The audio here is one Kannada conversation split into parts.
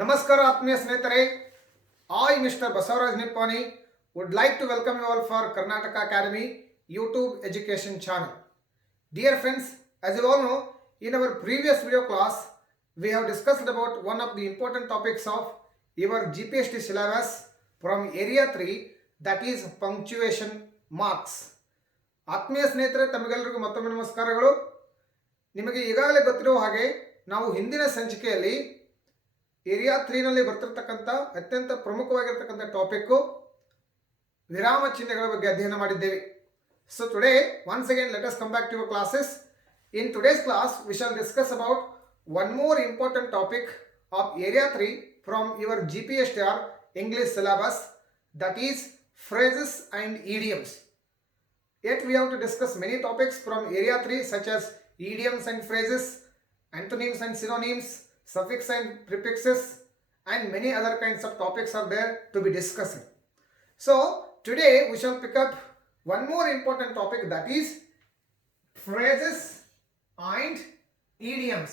ನಮಸ್ಕಾರ ಆತ್ಮೀಯ ಸ್ನೇಹಿತರೆ. I, Mr. Basavaraj Nippani, would like to welcome you all for Karnataka Academy YouTube education channel. Dear friends, as you all know, in our previous video class, we have discussed about one of the important topics of your GPST syllabus from area 3, that is punctuation marks. ಆತ್ಮೀಯ ಸ್ನೇಹಿತರೆ, ತಮಗೆಲ್ಲರಿಗೂ ಮತ್ತೊಮ್ಮೆ ನಮಸ್ಕಾರಗಳು. ನಿಮಗೆ ಈಗಾಗಲೇ ಗೊತ್ತಿರುವ ಹಾಗೆ ನಾವು ಹಿಂದಿನ ಸಂಚಿಕೆಯಲ್ಲಿ ಏರಿಯಾ 3ನಲ್ಲಿ ಬರ್ತಿರ್ತಕ್ಕಂಥ ಅತ್ಯಂತ ಪ್ರಮುಖವಾಗಿರ್ತಕ್ಕಂಥ ಟಾಪಿಕ್ಕು ವಿರಾಮ ಚಿಹ್ನೆಗಳ ಬಗ್ಗೆ ಅಧ್ಯಯನ ಮಾಡಿದ್ದೇವೆ. So today once again let us come back to your classes. In today's class we shall discuss about one more important topic of area 3 from your GPSTR English syllabus, that is phrases and idioms. Yet we have to discuss many topics from area 3 such as idioms and phrases, antonyms and synonyms, suffix and prefixes, and many other kinds of topics are there to be discussed. So today we shall pick up one more important topic, that is phrases and idioms.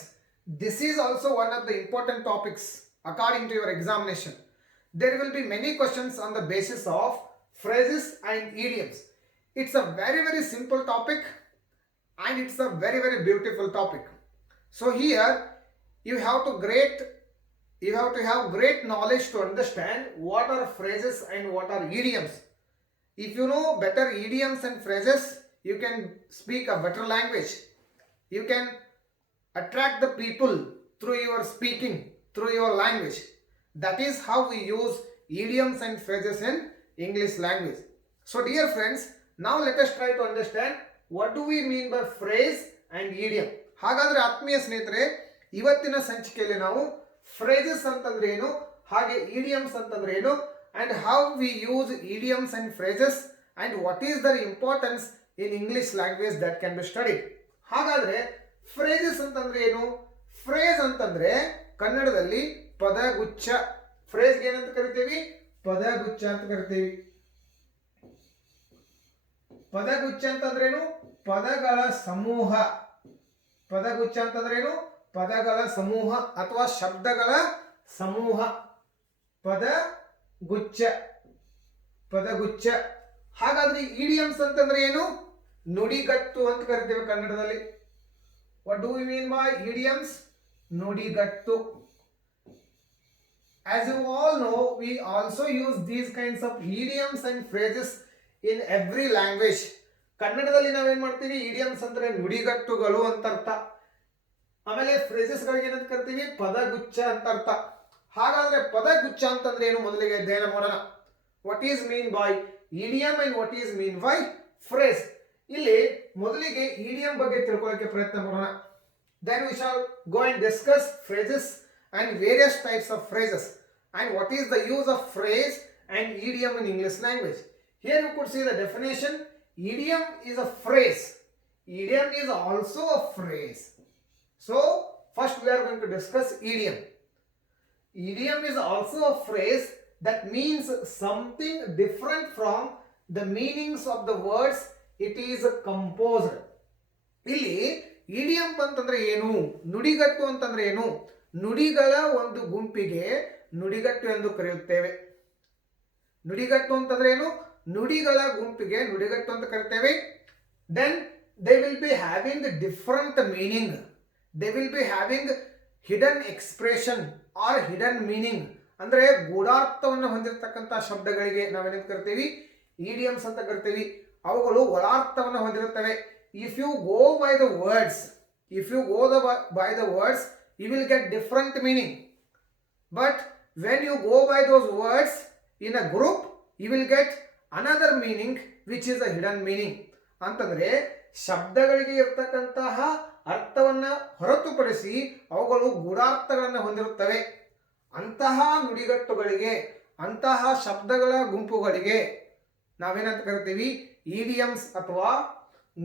This is also one of the important topics according to your examination. There will be many questions on the basis of phrases and idioms. It's a very simple topic and it's a very beautiful topic. So here you have to have great knowledge to understand what are phrases and what are idioms. If you know better idioms and phrases, you can speak a better language. You can attract the people through your speaking, through your language. That is how we use idioms and phrases in English language. So dear friends, now let us try to understand what do we mean by phrase and idiom. ಹಾಗಾದ್ರೆ ಆತ್ಮೀಯ ಸ್ನೇಹಿತರೆ, ಇವತ್ತಿನ ಸಂಚಿಕೆಯಲ್ಲಿ ನಾವು ಫ್ರೇಸಸ್ ಅಂತಂದ್ರೆ ಏನು, ಹಾಗೆ ಇಡಿಯಮ್ಸ್ ಅಂತಂದ್ರೆ ಏನು, and how we use idioms and phrases and what is their importance in English language that can be studied. ಹಾಗಾದ್ರೆ ಫ್ರೇಸಸ್ ಅಂತಂದ್ರೆ ಏನು? ಫ್ರೇಸ್ ಅಂತಂದ್ರೆ ಕನ್ನಡದಲ್ಲಿ ಪದಗುಚ್ಛ. ಫ್ರೇಸ್ಗೆ ಏನಂತ ಕರಿತೀವಿ? ಪದಗುಚ್ಛ ಅಂತ ಕರಿತೀವಿ. ಪದಗುಚ್ಛ ಅಂತಂದ್ರೇನು? ಪದಗಳ ಸಮೂಹ. ಪದಗುಚ್ಛ ಅಂತಂದ್ರೇನು? ಪದಗಳ ಸಮೂಹ ಅಥವಾ ಶಬ್ದಗಳ ಸಮೂಹ. ಪದಗುಚ್ಛ. ಹಾಗಾದ್ರೆ ಇಡಿಯಮ್ಸ್ ಅಂತಂದ್ರೆ ಏನು? ನುಡಿಗಟ್ಟು ಅಂತ ಕರಿತೇವೆ ಕನ್ನಡದಲ್ಲಿ. What do we mean by idioms? ನುಡಿಗಟ್ಟು. As you all know, we also use these kinds of idioms and phrases in every language. ಕನ್ನಡದಲ್ಲಿ ನಾವೇನ್ ಮಾಡ್ತೀವಿ? ಇಡಿಯಮ್ಸ್ ಅಂದ್ರೆ ನುಡಿಗಟ್ಟುಗಳು ಅಂತ ಅರ್ಥ. ಆಮೇಲೆ ಫ್ರೇಸಸ್ ಗಳಿಗೆ ಏನಂತ ಕರಿತೀವಿ? ಪದಗುಚ್ಛ ಅಂತ ಅರ್ಥ. ಹಾಗಾದ್ರೆ ಪದಗುಚ್ಛ ಅಂತಂದ್ರೆ ಏನು ಮೊದಲಿಗೆ ಅಧ್ಯಯನ ಮಾಡೋಣ. What is mean by idiom and what is mean by phrase? ಇಲ್ಲಿ ಮೊದಲಿಗೆ ಇಡಿಯಮ್ ಬಗ್ಗೆ ತಿಳ್ಕೊಳ್ಳೋಕೆ ಪ್ರಯತ್ನ ಮಾಡೋಣ. Then we shall go and discuss phrases and various types of phrases and what is the use of phrase and idiom in English language. Here you could see the definition. Idiom is a phrase. Idiom is also a phrase. So first we are going to discuss idiom. Idiom is also a phrase that means something different from the meanings of the words it is composed. ಇಲ್ಲಿ ಇಡಿಯಂ ಅಂತಂದ್ರೆ ಏನು? ನುಡಿಗಟ್ಟು ಅಂತಂದ್ರೆ ಏನು? ನುಡಿಗಳ ಒಂದು ಗುಂಪಿಗೆ ನುಡಿಗಟ್ಟು ಎಂದು ಕರೆಯುತ್ತೇವೆ. ನುಡಿಗಟ್ಟು ಅಂತಂದ್ರೆ ಏನು? ನುಡಿಗಳ ಗುಂಪಿಗೆ ನುಡಿಗಟ್ಟು ಅಂತ ಕರಿತೇವೆ. Then they will be having different meaning. They will be having hidden expression or hidden meaning. ಅಂದ್ರೆ ಗೂಢಾರ್ಥವನ್ನು ಹೊಂದಿರತಕ್ಕಂಥ ಶಬ್ದಗಳಿಗೆ ನಾವೇನಂತ ಕರಿತೀವಿ? ಇಡಿಯಮ್ಸ್ ಅಂತ ಕರಿತೀವಿ. ಅವುಗಳು ಒಳಾರ್ಥವನ್ನು ಹೊಂದಿರುತ್ತವೆ. If you go by the words you will get different meaning, but when you go by those words in a group you will get another meaning which is a hidden meaning. ಅಂತಂದ್ರೆ ಶಬ್ದಗಳಿಗೆ ಇರತಕ್ಕಂತಹ ಅರ್ಥವನ್ನ ಹೊರತುಪಡಿಸಿ ಅವುಗಳು ಗೂಢಾರ್ಥಗಳನ್ನು ಹೊಂದಿರುತ್ತವೆ. ಅಂತಹ ನುಡಿಗಟ್ಟುಗಳಿಗೆ, ಅಂತಹ ಶಬ್ದಗಳ ಗುಂಪುಗಳಿಗೆ ನಾವೇನಂತ ಕರಿತೀವಿ? ಇಡಿಯಮ್ಸ್ ಅಥವಾ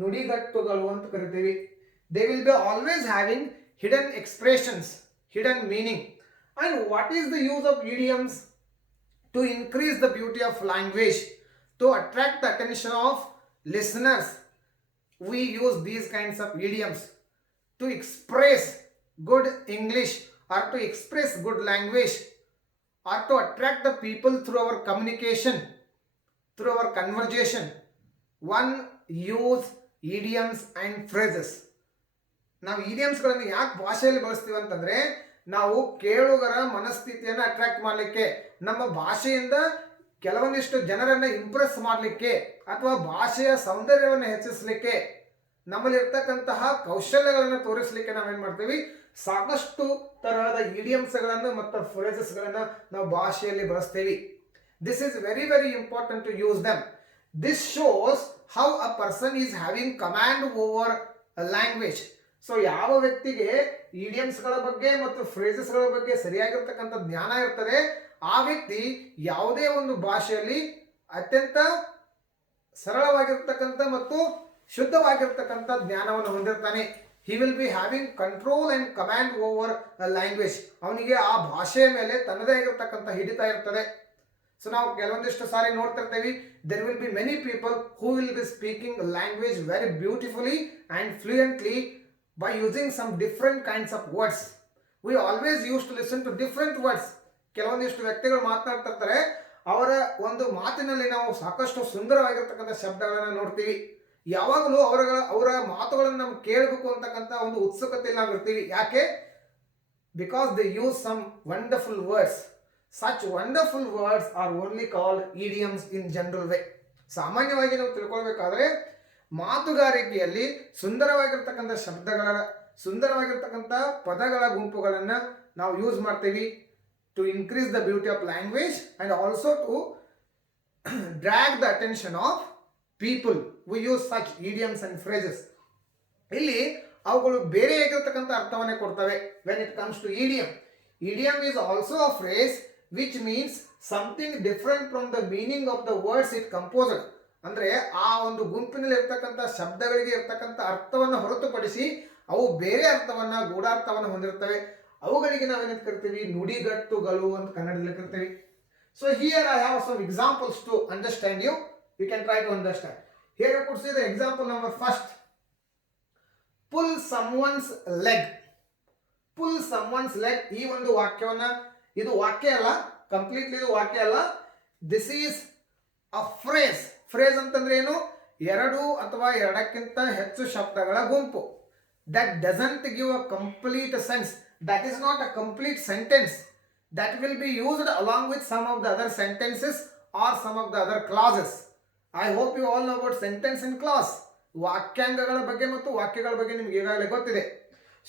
ನುಡಿಗಟ್ಟುಗಳು ಅಂತ ಕರಿತೀವಿ. they will be always having hidden expressions, hidden meaning. And what is the use of idioms? To increase the beauty of language, to attract the attention of listeners. We use these kinds of idioms to express good English or to express good language or to attract the people through our communication, through our conversation, one use idioms and phrases. ನಾವು ಇಡಿಯಮ್ಸ್ಗಳನ್ನು ಯಾಕೆ ಭಾಷೆಯಲ್ಲಿ ಬಳಸ್ತೀವಿ ಅಂತಂದರೆ ನಾವು ಕೇಳುಗರ ಮನಸ್ಥಿತಿಯನ್ನು ಅಟ್ರಾಕ್ಟ್ ಮಾಡಲಿಕ್ಕೆ, ನಮ್ಮ ಭಾಷೆಯಿಂದ ಕೆಲವೊಂದಿಷ್ಟು ಜನರನ್ನು ಇಂಪ್ರೆಸ್ ಮಾಡಲಿಕ್ಕೆ ಅಥವಾ ಭಾಷೆಯ ಸೌಂದರ್ಯವನ್ನು ಹೆಚ್ಚಿಸಲಿಕ್ಕೆ, ನಮ್ಮಲ್ಲಿ ಇರ್ತಕ್ಕಂತಹ ಕೌಶಲ್ಯಗಳನ್ನು ತೋರಿಸಲಿಕ್ಕೆ ನಾವೇನು ಮಾಡ್ತೀವಿ, ಸಾಕಷ್ಟು ತರಹದ ಇಡಿಯಮ್ಸ್ಗಳನ್ನು ಮತ್ತು ಫ್ರೇಸಸ್ಗಳನ್ನು ನಾವು ಭಾಷೆಯಲ್ಲಿ ಬಳಸ್ತೀವಿ. This is very very important to use them. This shows how a person is having command over a language. So ಯಾವ ವ್ಯಕ್ತಿಗೆ ಇಡಿಯಮ್ಸ್ಗಳ ಬಗ್ಗೆ ಮತ್ತು ಫ್ರೇಸಸ್ಗಳ ಬಗ್ಗೆ ಸರಿಯಾಗಿರ್ತಕ್ಕಂಥ ಜ್ಞಾನ ಇರ್ತದೆ, ಆ ವ್ಯಕ್ತಿ ಯಾವುದೇ ಒಂದು ಭಾಷೆಯಲ್ಲಿ ಅತ್ಯಂತ ಸರಳವಾಗಿರ್ತಕ್ಕಂಥ ಮತ್ತು ಶುದ್ಧವಾಗಿರ್ತಕ್ಕಂಥ ಜ್ಞಾನವನ್ನು ಹೊಂದಿರ್ತಾನೆ. He will be having control and command over a language. ಅವನಿಗೆ ಆ ಭಾಷೆಯ ಮೇಲೆ ತನ್ನದೇ ಆಗಿರ್ತಕ್ಕಂಥ ಹಿಡಿತ ಇರ್ತದೆ. ಸೊ ನಾವು ಕೆಲವೊಂದಿಷ್ಟು ಸಾರಿ ನೋಡ್ತಿರ್ತೀವಿ, there will be many people who will be speaking language very beautifully and fluently by using some different kinds of words. We always used to listen to different words. ಕೆಲವೊಂದಿಷ್ಟು ವ್ಯಕ್ತಿಗಳು ಮಾತನಾಡ್ತಿರ್ತಾರೆ, ಅವರ ಒಂದು ಮಾತಿನಲ್ಲಿ ನಾವು ಸಾಕಷ್ಟು ಸುಂದರವಾಗಿರ್ತಕ್ಕಂಥ ಶಬ್ದಗಳನ್ನು ನೋಡ್ತೀವಿ. ಯಾವಾಗಲೂ ಅವರ ಮಾತುಗಳನ್ನು ನಾವು ಕೇಳಬೇಕು ಅಂತಕ್ಕಂಥ ಒಂದು ಉತ್ಸುಕತೆಯಲ್ಲಿ ನಾವು ಇರ್ತೀವಿ. ಯಾಕೆ? Because they use some wonderful words. Such wonderful words are only called idioms in general way. ಸಾಮಾನ್ಯವಾಗಿ ನಾವು ತಿಳ್ಕೊಳ್ಬೇಕಾದ್ರೆ ಮಾತುಗಾರಿಕೆಯಲ್ಲಿ ಸುಂದರವಾಗಿರ್ತಕ್ಕಂಥ ಸುಂದರವಾಗಿರ್ತಕ್ಕಂಥ ಪದಗಳ ಗುಂಪುಗಳನ್ನು ನಾವು ಯೂಸ್ ಮಾಡ್ತೀವಿ to increase the beauty of language and also to drag the attention of people. We use such idioms and phrases. ಇಲ್ಲಿ ಅವುಗಳು ಬೇರೆ ಆಗಿರ್ತಕ್ಕಂಥ ಅರ್ಥವನ್ನೇ ಕೊಡ್ತವೆ. When it comes to idiom, idiom is also a phrase which means something different from the meaning of the words it composed. ಅಂದರೆ ಆ ಒಂದು ಗುಂಪಿನಲ್ಲಿ ಇರ್ತಕ್ಕಂಥ ಶಬ್ದಗಳಿಗೆ ಇರ್ತಕ್ಕಂಥ ಅರ್ಥವನ್ನು ಹೊರತುಪಡಿಸಿ ಅವು ಬೇರೆ ಅರ್ಥವನ್ನು, ಗೂಢಾರ್ಥವನ್ನು ಹೊಂದಿರ್ತವೆ. ಅವುಗಳಿಗೆ ನಾವೇನಂತ ಕರಿತೀವಿ, ನುಡಿಗಟ್ಟುಗಳು ಅಂತ ಕನ್ನಡದಲ್ಲಿ ಕರಿತೀವಿ. So here I have some examples to understand you. You can try to understand. Here I could see the example number first. pull someone's leg. pull someone's leg. ಈ ಒಂದು ವಾಕ್ಯವನ್ನ, ಇದು ವಾಕ್ಯ ಅಲ್ಲ, ಕಂಪ್ಲೀಟ್ಲಿ ಇದು ವಾಕ್ಯ ಅಲ್ಲ. This is a phrase. Phrase ಅಂತಂದ್ರೆ ಏನು? ಎರಡು ಅಥವಾ ಎರಡಕ್ಕಿಂತ ಹೆಚ್ಚು ಶಬ್ದಗಳ ಗುಂಪು. That doesn't give a complete sense. That is not a complete sentence. That will be used along with some of the other sentences or some of the other clauses. I hope you all know about sentence in class. ವಾಕ್ಯಾಂಗಗಳ ಬಗ್ಗೆ ಮತ್ತು ವಾಕ್ಯಗಳ ಬಗ್ಗೆ ನಿಮ್ಗೆ ಈಗಾಗಲೇ ಗೊತ್ತಿದೆ.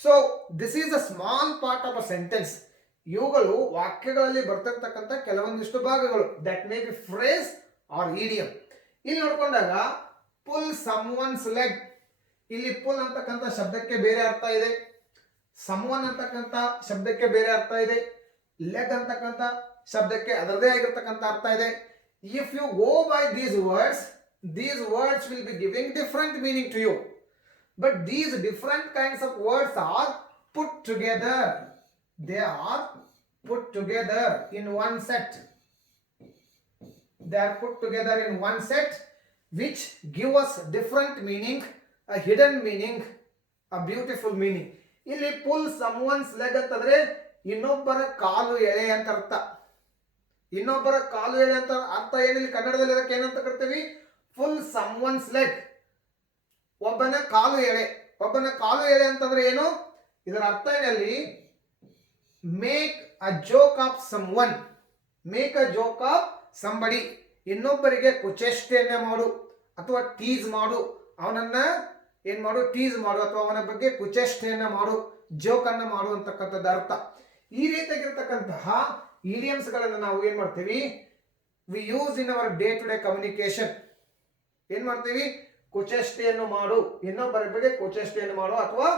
So this is a small part of a sentence. ಇವುಗಳು ವಾಕ್ಯಗಳಲ್ಲಿ ಬರ್ತಿರ್ತಕ್ಕಂಥ ಕೆಲವೊಂದಿಷ್ಟು ಭಾಗಗಳು. That may be phrase or idiom. ಇಲ್ಲಿ ನೋಡ್ಕೊಂಡಾಗ ಪುಲ್ ಸಮ್ವನ್ಸ್ ಲೆಗ್, ಇಲ್ಲಿ ಪುಲ್ ಅಂತಕ್ಕಂಥ ಶಬ್ದಕ್ಕೆ ಬೇರೆ ಅರ್ಥ ಇದೆ, ಸಮ್ವನ್ ಅಂತಕ್ಕಂಥ ಶಬ್ದಕ್ಕೆ ಬೇರೆ ಅರ್ಥ ಇದೆ, ಲೆಗ್ ಅಂತಕ್ಕಂಥ ಶಬ್ದಕ್ಕೆ ಅದರದೇ ಆಗಿರ್ತಕ್ಕಂಥ ಅರ್ಥ ಇದೆ. If you go by these words will be giving different meaning to you, but these different kinds of words are put together. They are put together in one set. They are put together in one set which give us different meaning, a hidden meaning, a beautiful meaning. ಇಲ್ಲಿ pull someone's leg ಅಂತಂದ್ರೆ ಇನ್ನೊಬ್ಬರ ಕಾಲು ಎಳೆ ಅಂತ ಅರ್ಥ. ಇನ್ನೊಬ್ಬರ ಕಾಲು ಎಳೆ ಅಂತ ಅರ್ಥ ಏನಿಲ್ಲ ಕನ್ನಡದಲ್ಲಿ, ಅದಕ್ಕೆ ಏನಂತ ಕರಿತೀವಿ? pull someone's leg. ಒಬ್ಬನ ಕಾಲು ಎಳೆ. ಒಬ್ಬನ ಕಾಲು ಎಳೆ ಅಂತಂದ್ರೆ ಏನು? ಇದರ ಅರ್ಥ ಏನಲ್ಲಿ make a joke of someone. Make a joke of somebody. ಇನ್ನೊಬ್ಬರಿಗೆ ಕುಚೇಷ್ಟೆಯನ್ನ ಮಾಡು ಅಥವಾ ಟೀಸ್ ಮಾಡು, ಅವನನ್ನ ಏನ್ ಮಾಡು, ಟೀಸ್ ಮಾಡು ಅಥವಾ ಅವನ ಬಗ್ಗೆ ಕುಚೇಷ್ಟೆಯನ್ನ ಮಾಡು, ಜೋಕನ್ನು ಮಾಡು ಅಂತಕ್ಕಂಥದ್ದು ಅರ್ಥ. ಈ ರೀತಿಯಾಗಿರ್ತಕ್ಕಂತಹ ಇಡಿಯಮ್ಸ್ಗಳನ್ನು ನಾವು ಏನ್ ಮಾಡ್ತೀವಿ? We use in our day to day communication. ಏನ್ ಮಾಡ್ತೀವಿ? ಕುಚೇಷ್ಟೆಯನ್ನು ಮಾಡು, ಇನ್ನೊಬ್ಬರ ಬಗ್ಗೆ ಕುಚೇಷ್ಟೆಯನ್ನು ಮಾಡು, ಅಥವಾ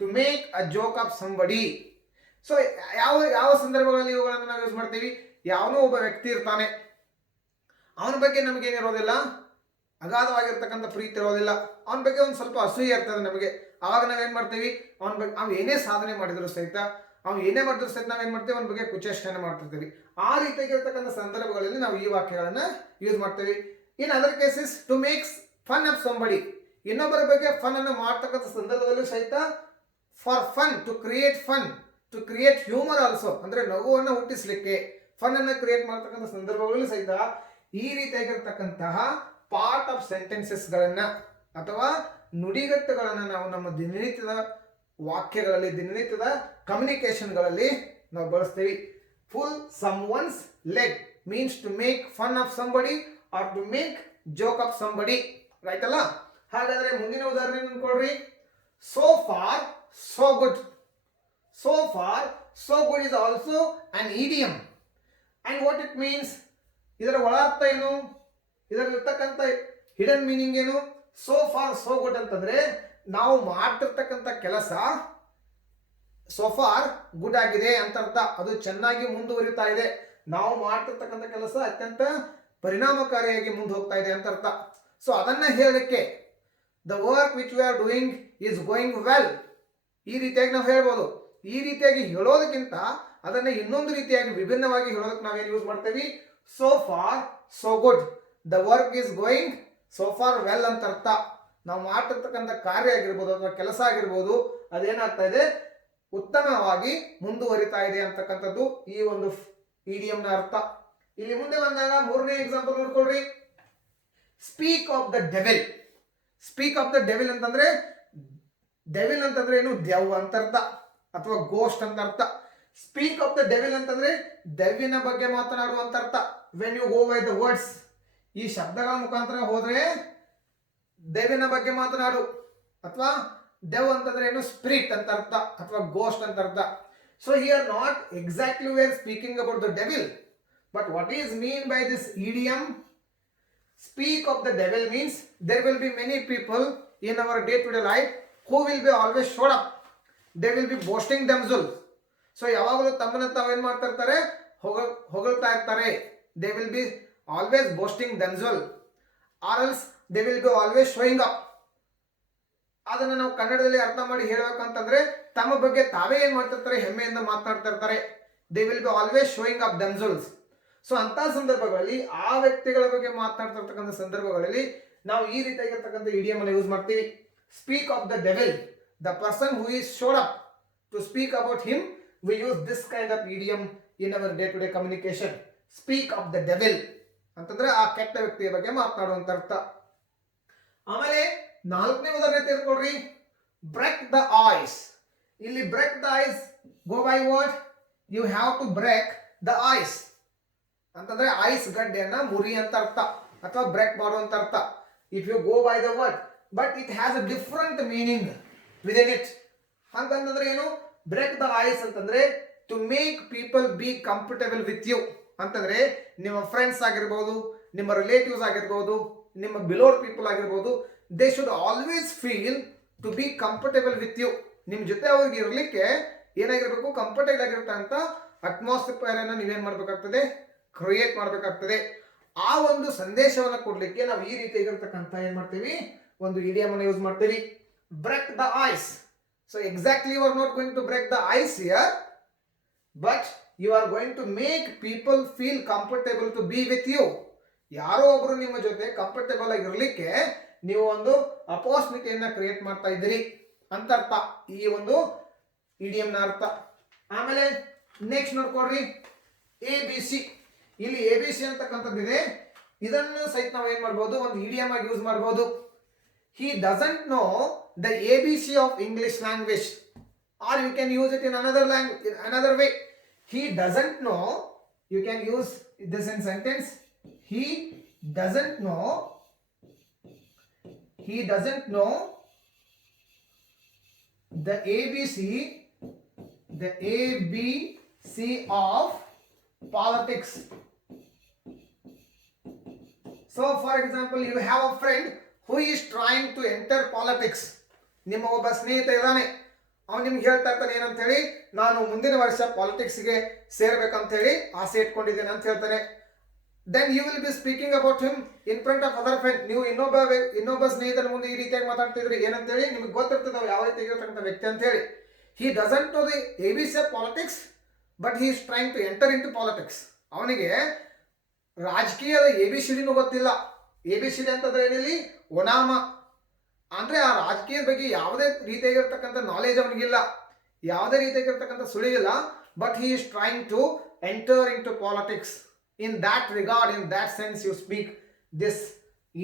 to make a joke of somebody. So ಯಾವ ಸಂದರ್ಭಗಳಲ್ಲಿ ಇವುಗಳನ್ನು ನಾವು ಯೂಸ್ ಮಾಡ್ತೀವಿ? ಯಾವನೋ ಒಬ್ಬ ವ್ಯಕ್ತಿ ಇರ್ತಾನೆ, ಅವನ ಬಗ್ಗೆ ನಮಗೇನಿರೋದಿಲ್ಲ, ಅಗಾಧವಾಗಿರ್ತಕ್ಕಂಥ ಪ್ರೀತಿ ಇರೋದಿಲ್ಲ, ಅವನ ಬಗ್ಗೆ ಒಂದು ಸ್ವಲ್ಪ ಅಸೂಯೆ ಇರ್ತದೆ ನಮಗೆ. ಆವಾಗ ನಾವೇನು ಮಾಡ್ತೀವಿ? ಅವನ ಬಗ್ಗೆ ಅವ್ನು ಏನೇ ಸಾಧನೆ ಮಾಡಿದ್ರು ಸಹಿತ, ನಾವೇನು ಮಾಡ್ತೀವಿ? ಅವನ ಬಗ್ಗೆ ಕುಚೇಷ್ಟೆಯನ್ನು ಮಾಡ್ತಿರ್ತೀವಿ. ಆ ರೀತಿಯಾಗಿರ್ತಕ್ಕಂಥ ಸಂದರ್ಭಗಳಲ್ಲಿ ನಾವು ಈ ವಾಕ್ಯಗಳನ್ನು ಯೂಸ್ ಮಾಡ್ತೀವಿ. In other cases to makes fun of somebody. ಇನ್ನೊಬ್ಬರ ಬಗ್ಗೆ ಫನ್ ಅನ್ನು ಮಾಡ್ತಕ್ಕಂಥ ಸಂದರ್ಭದಲ್ಲೂ ಸಹಿತ for fun, to create fun, to create humour also, ಅಂದ್ರೆ ನಗುವನ್ನು ಹುಟ್ಟಿಸ್ಲಿಕ್ಕೆ, ಫನ್ ಅನ್ನು ಕ್ರಿಯೇಟ್ ಮಾಡ್ತಕ್ಕಂಥ ಸಂದರ್ಭಗಳಲ್ಲಿ ಸಹಿತ ಈ ರೀತಿಯಾಗಿರ್ತಕ್ಕಂತಹ ಪಾರ್ಟ್ ಆಫ್ ಸೆಂಟೆನ್ಸಸ್ಗಳನ್ನ ಅಥವಾ ನುಡಿಗಟ್ಟುಗಳನ್ನು ನಾವು ನಮ್ಮ ದಿನನಿತ್ಯದ ವಾಕ್ಯಗಳಲ್ಲಿ, ದಿನನಿತ್ಯದ ಕಮ್ಯುನಿಕೇಶನ್ಗಳಲ್ಲಿ ನಾವು ಬಳಸ್ತೀವಿ. Pull some one's leg means to make fun of somebody or to make joke of somebody, right ಅಲ್ಲ? ಹಾಗಾದ್ರೆ ಮುಂದಿನ ಉದಾಹರಣೆ ನೋಡ್ಕೊಳ್ರಿ. So for so good. So far, so good is also an idiom. And what it means? ಇದರ ಒಳ ಅರ್ಥ ಏನು, ಇದರಲ್ಲಿರ್ತಕ್ಕಂಥ ಹಿಡನ್ ಮೀನಿಂಗ್ ಏನು? ಸೋ ಫಾರ್ ಸೋ ಗುಡ್ ಅಂತಂದ್ರೆ ನಾವು ಮಾಡ್ತಿರ್ತಕ್ಕಂಥ ಕೆಲಸ ಸೋ ಫಾರ್ ಗುಡ್ ಆಗಿದೆ ಅಂತ ಅರ್ಥ, ಅದು ಚೆನ್ನಾಗಿ ಮುಂದುವರಿತಾ ಇದೆ. ನಾವು ಮಾಡ್ತಿರ್ತಕ್ಕಂಥ ಕೆಲಸ ಅತ್ಯಂತ ಪರಿಣಾಮಕಾರಿಯಾಗಿ ಮುಂದೆ ಹೋಗ್ತಾ ಇದೆ ಅಂತ ಅರ್ಥ. ಸೊ ಅದನ್ನ ಹೇಳಲಿಕ್ಕೆ the work which we are doing is going well, ಈ ರೀತಿಯಾಗಿ ನಾವು ಹೇಳ್ಬೋದು. ಈ ರೀತಿಯಾಗಿ ಹೇಳೋದಕ್ಕಿಂತ ಅದನ್ನ ಇನ್ನೊಂದು ರೀತಿಯಾಗಿ ವಿಭಿನ್ನವಾಗಿ ಹೇಳೋದಕ್ಕೆ ನಾವೇನು ಯೂಸ್ ಮಾಡ್ತೇವೆ? So for so good, the work is going so for well ಅಂತ ಅರ್ಥ. ನಾವು ಮಾಡ್ತಿರ್ತಕ್ಕಂಥ ಕಾರ್ಯ ಆಗಿರ್ಬೋದು ಅಥವಾ ಕೆಲಸ ಆಗಿರ್ಬೋದು, ಅದೇನಾಗ್ತಾ ಇದೆ, ಉತ್ತಮವಾಗಿ ಮುಂದುವರಿತಾ ಇದೆ ಅಂತಕ್ಕಂಥದ್ದು ಈ ಒಂದು ಇಡಿಯಂನ ಅರ್ಥ. ಇಲ್ಲಿ ಮುಂದೆ ಬಂದಾಗ ಮೂರನೇ ಎಕ್ಸಾಂಪಲ್ ನೋಡ್ಕೊಳ್ರಿ. Speak of the devil. Speak of the devil ಅಂತಂದ್ರೆ, ಡೆವಿಲ್ ಅಂತಂದ್ರೆ ಏನು? ದೆವ್ವ ಅಂತ ಅರ್ಥ ಅಥವಾ ಗೋಸ್ಟ್ ಅಂತ ಅರ್ಥ. ಸ್ಪೀಕ್ ಆಫ್ ದ ಡೆವಿಲ್ ಅಂತಂದ್ರೆ ದೆವ್ವಿನ ಬಗ್ಗೆ ಮಾತನಾಡುವಂತ ಅರ್ಥ. When you go by the words, ಈ ಶಬ್ದಗಳ ಮುಖಾಂತರ ಹೋದ್ರೆ ದೆವ್ವಿನ ಬಗ್ಗೆ ಮಾತನಾಡು, ಅಥವಾ ದೆವ್ ಅಂತಂದ್ರೆ ಏನು? ಸ್ಪಿರಿಟ್ ಅಂತ ಅರ್ಥ ಅಥವಾ ಗೋಸ್ಟ್ ಅಂತ ಅರ್ಥ. So here not exactly we are speaking about the devil, but what is mean by this idiom? Speak of the devil means there will be many people in our day-to-day life who will be always showed up. They will be boasting themselves. So ಯಾವಾಗಲೂ ತಮ್ಮನ್ನ ತಾವೇನ್ ಮಾಡ್ತಾ ಇರ್ತಾರೆ? ಹೊಗಳ್ತಾ ಇರ್ತಾರೆ. They will be always boasting themselves, or else they will be always showing up. ಅದನ್ನ ನಾವು ಕನ್ನಡದಲ್ಲಿ ಅರ್ಥ ಮಾಡಿ ಹೇಳಬೇಕಂತಂದ್ರೆ ತಮ್ಮ ಬಗ್ಗೆ ತಾವೇ ಏನ್ ಮಾಡ್ತಿರ್ತಾರೆ? ಹೆಮ್ಮೆಯಿಂದ ಮಾತನಾಡ್ತಾ ಇರ್ತಾರೆ. They will be always showing up themselves. So ಅಂತ ಸಂದರ್ಭಗಳಲ್ಲಿ, ಆ ವ್ಯಕ್ತಿಗಳ ಬಗ್ಗೆ ಮಾತನಾಡ್ತಿರ್ತಕ್ಕಂಥ ಸಂದರ್ಭಗಳಲ್ಲಿ ನಾವು ಈ ರೀತಿಯಾಗಿರ್ತಕ್ಕಂಥ ಇಡಿಯಂ ಅನ್ನು ಯೂಸ್ ಮಾಡ್ತೀವಿ. Speak of the devil, the person who is showed up, to speak about him we use this kind of idiom in our day to day communication. Speak of the devil ಅಂತಂದ್ರೆ ಆ ಕೆಟ್ಟ ವ್ಯಕ್ತಿಯ ಬಗ್ಗೆ ಮಾತನಾಡುವಂತ ಅರ್ಥ. ಆಮೇಲೆ ನಾಲ್ಕನೇ ಉದಾಹರಣೆ ತೆಗೆದುಕೊಳ್ರಿ. Break the ice. ಇಲ್ಲಿ break the ice, go by word, you have to break the ice ಅಂತಂದ್ರೆ ಐಸ್ ಗಡ್ಡೆಯನ್ನ ಮುರಿ ಅಂತ ಅರ್ಥ ಅಥವಾ ಬ್ರೇಕ್ ಮಾಡುವಂತ ಅರ್ಥ. If you go by the word, but it has a different meaning within it. ಹಾಗಂತಂದ್ರೆ ಏನು? ಬ್ರೇಕ್ ದ ಐಸ್ ಅಂತಂದ್ರೆ to make people be comfortable with you ಅಂತಂದ್ರೆ ನಿಮ್ಮ ಫ್ರೆಂಡ್ಸ್ ಆಗಿರ್ಬೋದು, ನಿಮ್ಮ ರಿಲೇಟಿವ್ಸ್ ಆಗಿರ್ಬೋದು, ನಿಮ್ಮ ಬಿಲೋರ್ ಪೀಪಲ್ ಆಗಿರ್ಬೋದು, they should always feel to be comfortable with you. ನಿಮ್ ಜೊತೆ ಅವ್ರಿಗೆ ಇರ್ಲಿಕ್ಕೆ ಏನಾಗಿರ್ಬೇಕು? ಕಂಫರ್ಟೇಬಲ್ ಆಗಿರ್ತಕ್ಕಂಥ ಅಟ್ಮಾಸ್ಫಿಯರ್ ಅನ್ನ ನೀವೇನ್ ಮಾಡ್ಬೇಕಾಗ್ತದೆ? ಕ್ರಿಯೇಟ್ ಮಾಡಬೇಕಾಗ್ತದೆ. ಆ ಒಂದು ಸಂದೇಶವನ್ನು ಕೊಡ್ಲಿಕ್ಕೆ ನಾವು ಈ ರೀತಿಯಾಗಿರ್ತಕ್ಕಂಥ ಏನ್ ಮಾಡ್ತೀವಿ? ಒಂದು ಇಡಿಯಂ ಅನ್ನು ಯೂಸ್ ಮಾಡ್ತೀವಿ. Break the ice. So exactly you are not going to break the ice here, but you are going to make people feel comfortable to be with you. ಯಾರೋ ಒಬ್ರು ನಿಮ್ಮ ಜೊತೆ ಕಂಫರ್ಟೇಬಲ್ ಆಗಿರ್ಲಿಕ್ಕೆ ನೀವು ಒಂದು ಅಪಾರ್ಚುನಿಟಿಯನ್ನ ಕ್ರಿಯೇಟ್ ಮಾಡ್ತಾ ಇದ್ದೀರಿ ಅಂತ ಅರ್ಥ ಈ ಒಂದು ಇಡಿಯಂನ ಅರ್ಥ. ಆಮೇಲೆ ನೆಕ್ಸ್ಟ್ ನೋಡ್ಕೊಡ್ರಿ, ABC. ಇಲ್ಲಿ ABC ಅಂತಕ್ಕಂಥದ್ದಿದೆ. ಇದನ್ನು ಸಹಿತ ನಾವು ಏನ್ ಮಾಡ್ಬೋದು? ಒಂದು ಇಡಿಯಂ ಆಗಿ ಯೂಸ್ ಮಾಡ್ಬೋದು. He doesn't know the ABC of English language, or you can use it in another language, in another way. He doesn't know, you can use this in sentence. He doesn't know the ABC of politics. So for example, you have a friend who is trying to enter politics. ನಿಮ್ಮ ಒಬ್ಬ ಸ್ನೇಹಿತ ಇದ್ದಾನೆ, ಅವನು ನಿಮ್ಗೆ ಹೇಳ್ತಾ ಇರ್ತಾನೆ ಏನಂತ ಹೇಳಿ, ನಾನು ಮುಂದಿನ ವರ್ಷ ಪಾಲಿಟಿಕ್ಸ್ಗೆ ಸೇರ್ಬೇಕಂತ ಹೇಳಿ ಆಸೆ ಇಟ್ಕೊಂಡಿದ್ದೇನೆ ಅಂತ ಹೇಳ್ತಾನೆ. Then you will be speaking about him in front of other friend. ನೀವು ಇನ್ನೊಬ್ಬ ಸ್ನೇಹಿತನ ಮುಂದೆ ಈ ರೀತಿಯಾಗಿ ಮಾತಾಡ್ತಿದ್ರಿ ಏನಂತ ಹೇಳಿ, ನಿಮ್ಗೆ ಗೊತ್ತಿರ್ತದೆ ಯಾವ ರೀತಿ ಇರತಕ್ಕಂಥ ವ್ಯಕ್ತಿ ಅಂತ ಹೇಳಿ. He doesn't know the ABC of politics, but he is trying to enter into politics. ಅವನಿಗೆ ರಾಜಕೀಯದ ABCDನೂ ಗೊತ್ತಿಲ್ಲ. ABCD ಅಂತಂದ್ರೆ ಏನಿಲ್ಲಿ ಒನಾಮ ಅಂದ್ರೆ ಆ ರಾಜಕೀಯದ ಬಗ್ಗೆ ಯಾವುದೇ ರೀತಿಯಾಗಿರ್ತಕ್ಕಂಥ ನಾಲೆಜ್ ಅವನಿಗಿಲ್ಲ. ಯಾವುದೇ ರೀತಿಯಾಗಿರ್ತಕ್ಕಂಥ ಸುಳಿವಿಲ್ಲ, but he is trying to enter into politics. In that regard, in that sense you speak this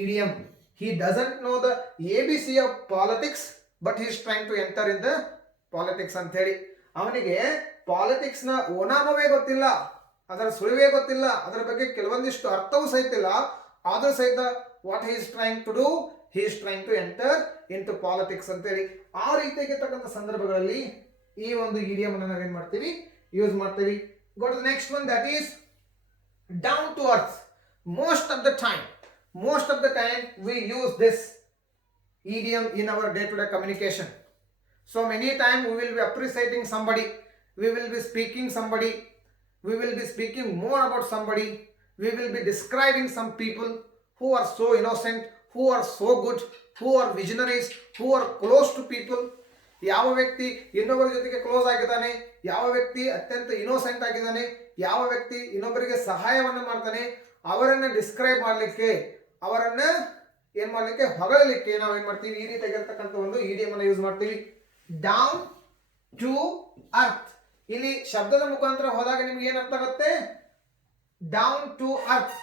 idiom. He doesn't know the ABC of politics, but he is trying to enter in the politics ಅಂತ ಹೇಳಿ. ಅವನಿಗೆ ಪಾಲಿಟಿಕ್ಸ್ ನ ಓನಾಮವೇ ಗೊತ್ತಿಲ್ಲ, ಅದರ ಸುಳಿವೇ ಗೊತ್ತಿಲ್ಲ, ಅದರ ಬಗ್ಗೆ ಕೆಲವೊಂದಿಷ್ಟು ಅರ್ಥವೂ ಸಹಿತಿಲ್ಲ. ಆದರೂ ಸಹಿತ what he is trying to do, he is trying to enter into politics ಅಂತೇಳಿ. ಆ ರೀತಿಯಾಗಿರ್ತಕ್ಕಂಥ ಸಂದರ್ಭಗಳಲ್ಲಿ ಈ ಒಂದು ಇಡಿಯಂ ಅನ್ನು ನಾವೇನ್ ಮಾಡ್ತೀವಿ, ಯೂಸ್ ಮಾಡ್ತೀವಿ. Go to the next one, that is down to earth. Most of the time we use this idiom in our day-to-day communication. So many times we will be appreciating somebody, we will be speaking somebody, we will be speaking more about somebody, we will be describing some people who are so innocent, who are so good, who are visionaries, who are close to people. ಯಾವ ವ್ಯಕ್ತಿ ಇನ್ನೊಬ್ಬರ ಜೊತೆಗೆ ಕ್ಲೋಸ್ ಆಗಿದ್ದಾನೆ, ಯಾವ ವ್ಯಕ್ತಿ ಅತ್ಯಂತ ಇನ್ನೋಸೆಂಟ್ ಆಗಿದ್ದಾನೆ, ಯಾವ ವ್ಯಕ್ತಿ ಇನ್ನೊಬ್ಬರಿಗೆ ಸಹಾಯವನ್ನು ಮಾಡ್ತಾನೆ, ಅವರನ್ನ ಡಿಸ್ಕ್ರೈಬ್ ಮಾಡಲಿಕ್ಕೆ, ಅವರನ್ನ ಏನ್ ಮಾಡ್ಲಿಕ್ಕೆ, ಹೊಗಳಲಿಕ್ಕೆ ನಾವು ಏನ್ ಮಾಡ್ತೀವಿ, ಈ ರೀತಿಯಾಗಿರ್ತಕ್ಕಂಥ ಒಂದು ಇಡಿಯಂ ಅನ್ನು ಯೂಸ್ ಮಾಡ್ತೀವಿ. Down to earth. ಇಲ್ಲಿ ಶಬ್ದದ ಮುಖಾಂತರ ಹೋದಾಗ ನಿಮ್ಗೆ ಏನ್ ಅರ್ಥ ಆಗುತ್ತೆ? ಡೌನ್ ಟು ಅರ್ತ್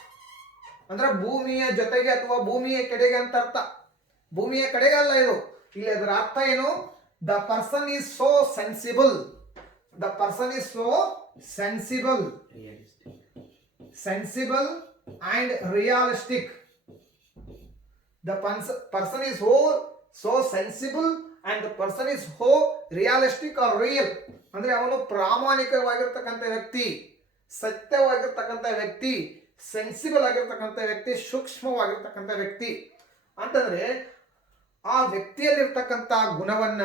ಅಂದ್ರೆ ಭೂಮಿಯ ಜೊತೆಗೆ ಅಥವಾ ಭೂಮಿಯ ಕಡೆಗೆ ಅಂತ ಅರ್ಥ. ಭೂಮಿಯ ಕಡೆಗೆ ಅಲ್ಲ ಇದು. ಇಲ್ಲಿ ಅದರ ಅರ್ಥ ಏನು? The person is so sensible. The person is so sensible, sensible and realistic. The person is so sensible and the person is so realistic or real. ಅಂದ್ರೆ ಅವನು ಪ್ರಾಮಾಣಿಕವಾಗಿರ್ತಕ್ಕಂಥ ವ್ಯಕ್ತಿ, ಸತ್ಯವಾಗಿರ್ತಕ್ಕಂಥ ವ್ಯಕ್ತಿ, ಸೆನ್ಸಿಬಲ್ ಆಗಿರ್ತಕ್ಕಂಥ ವ್ಯಕ್ತಿ, ಸೂಕ್ಷ್ಮವಾಗಿರ್ತಕ್ಕಂಥ ವ್ಯಕ್ತಿ ಅಂತಂದ್ರೆ ಆ ವ್ಯಕ್ತಿಯಲ್ಲಿರ್ತಕ್ಕಂಥ ಗುಣವನ್ನ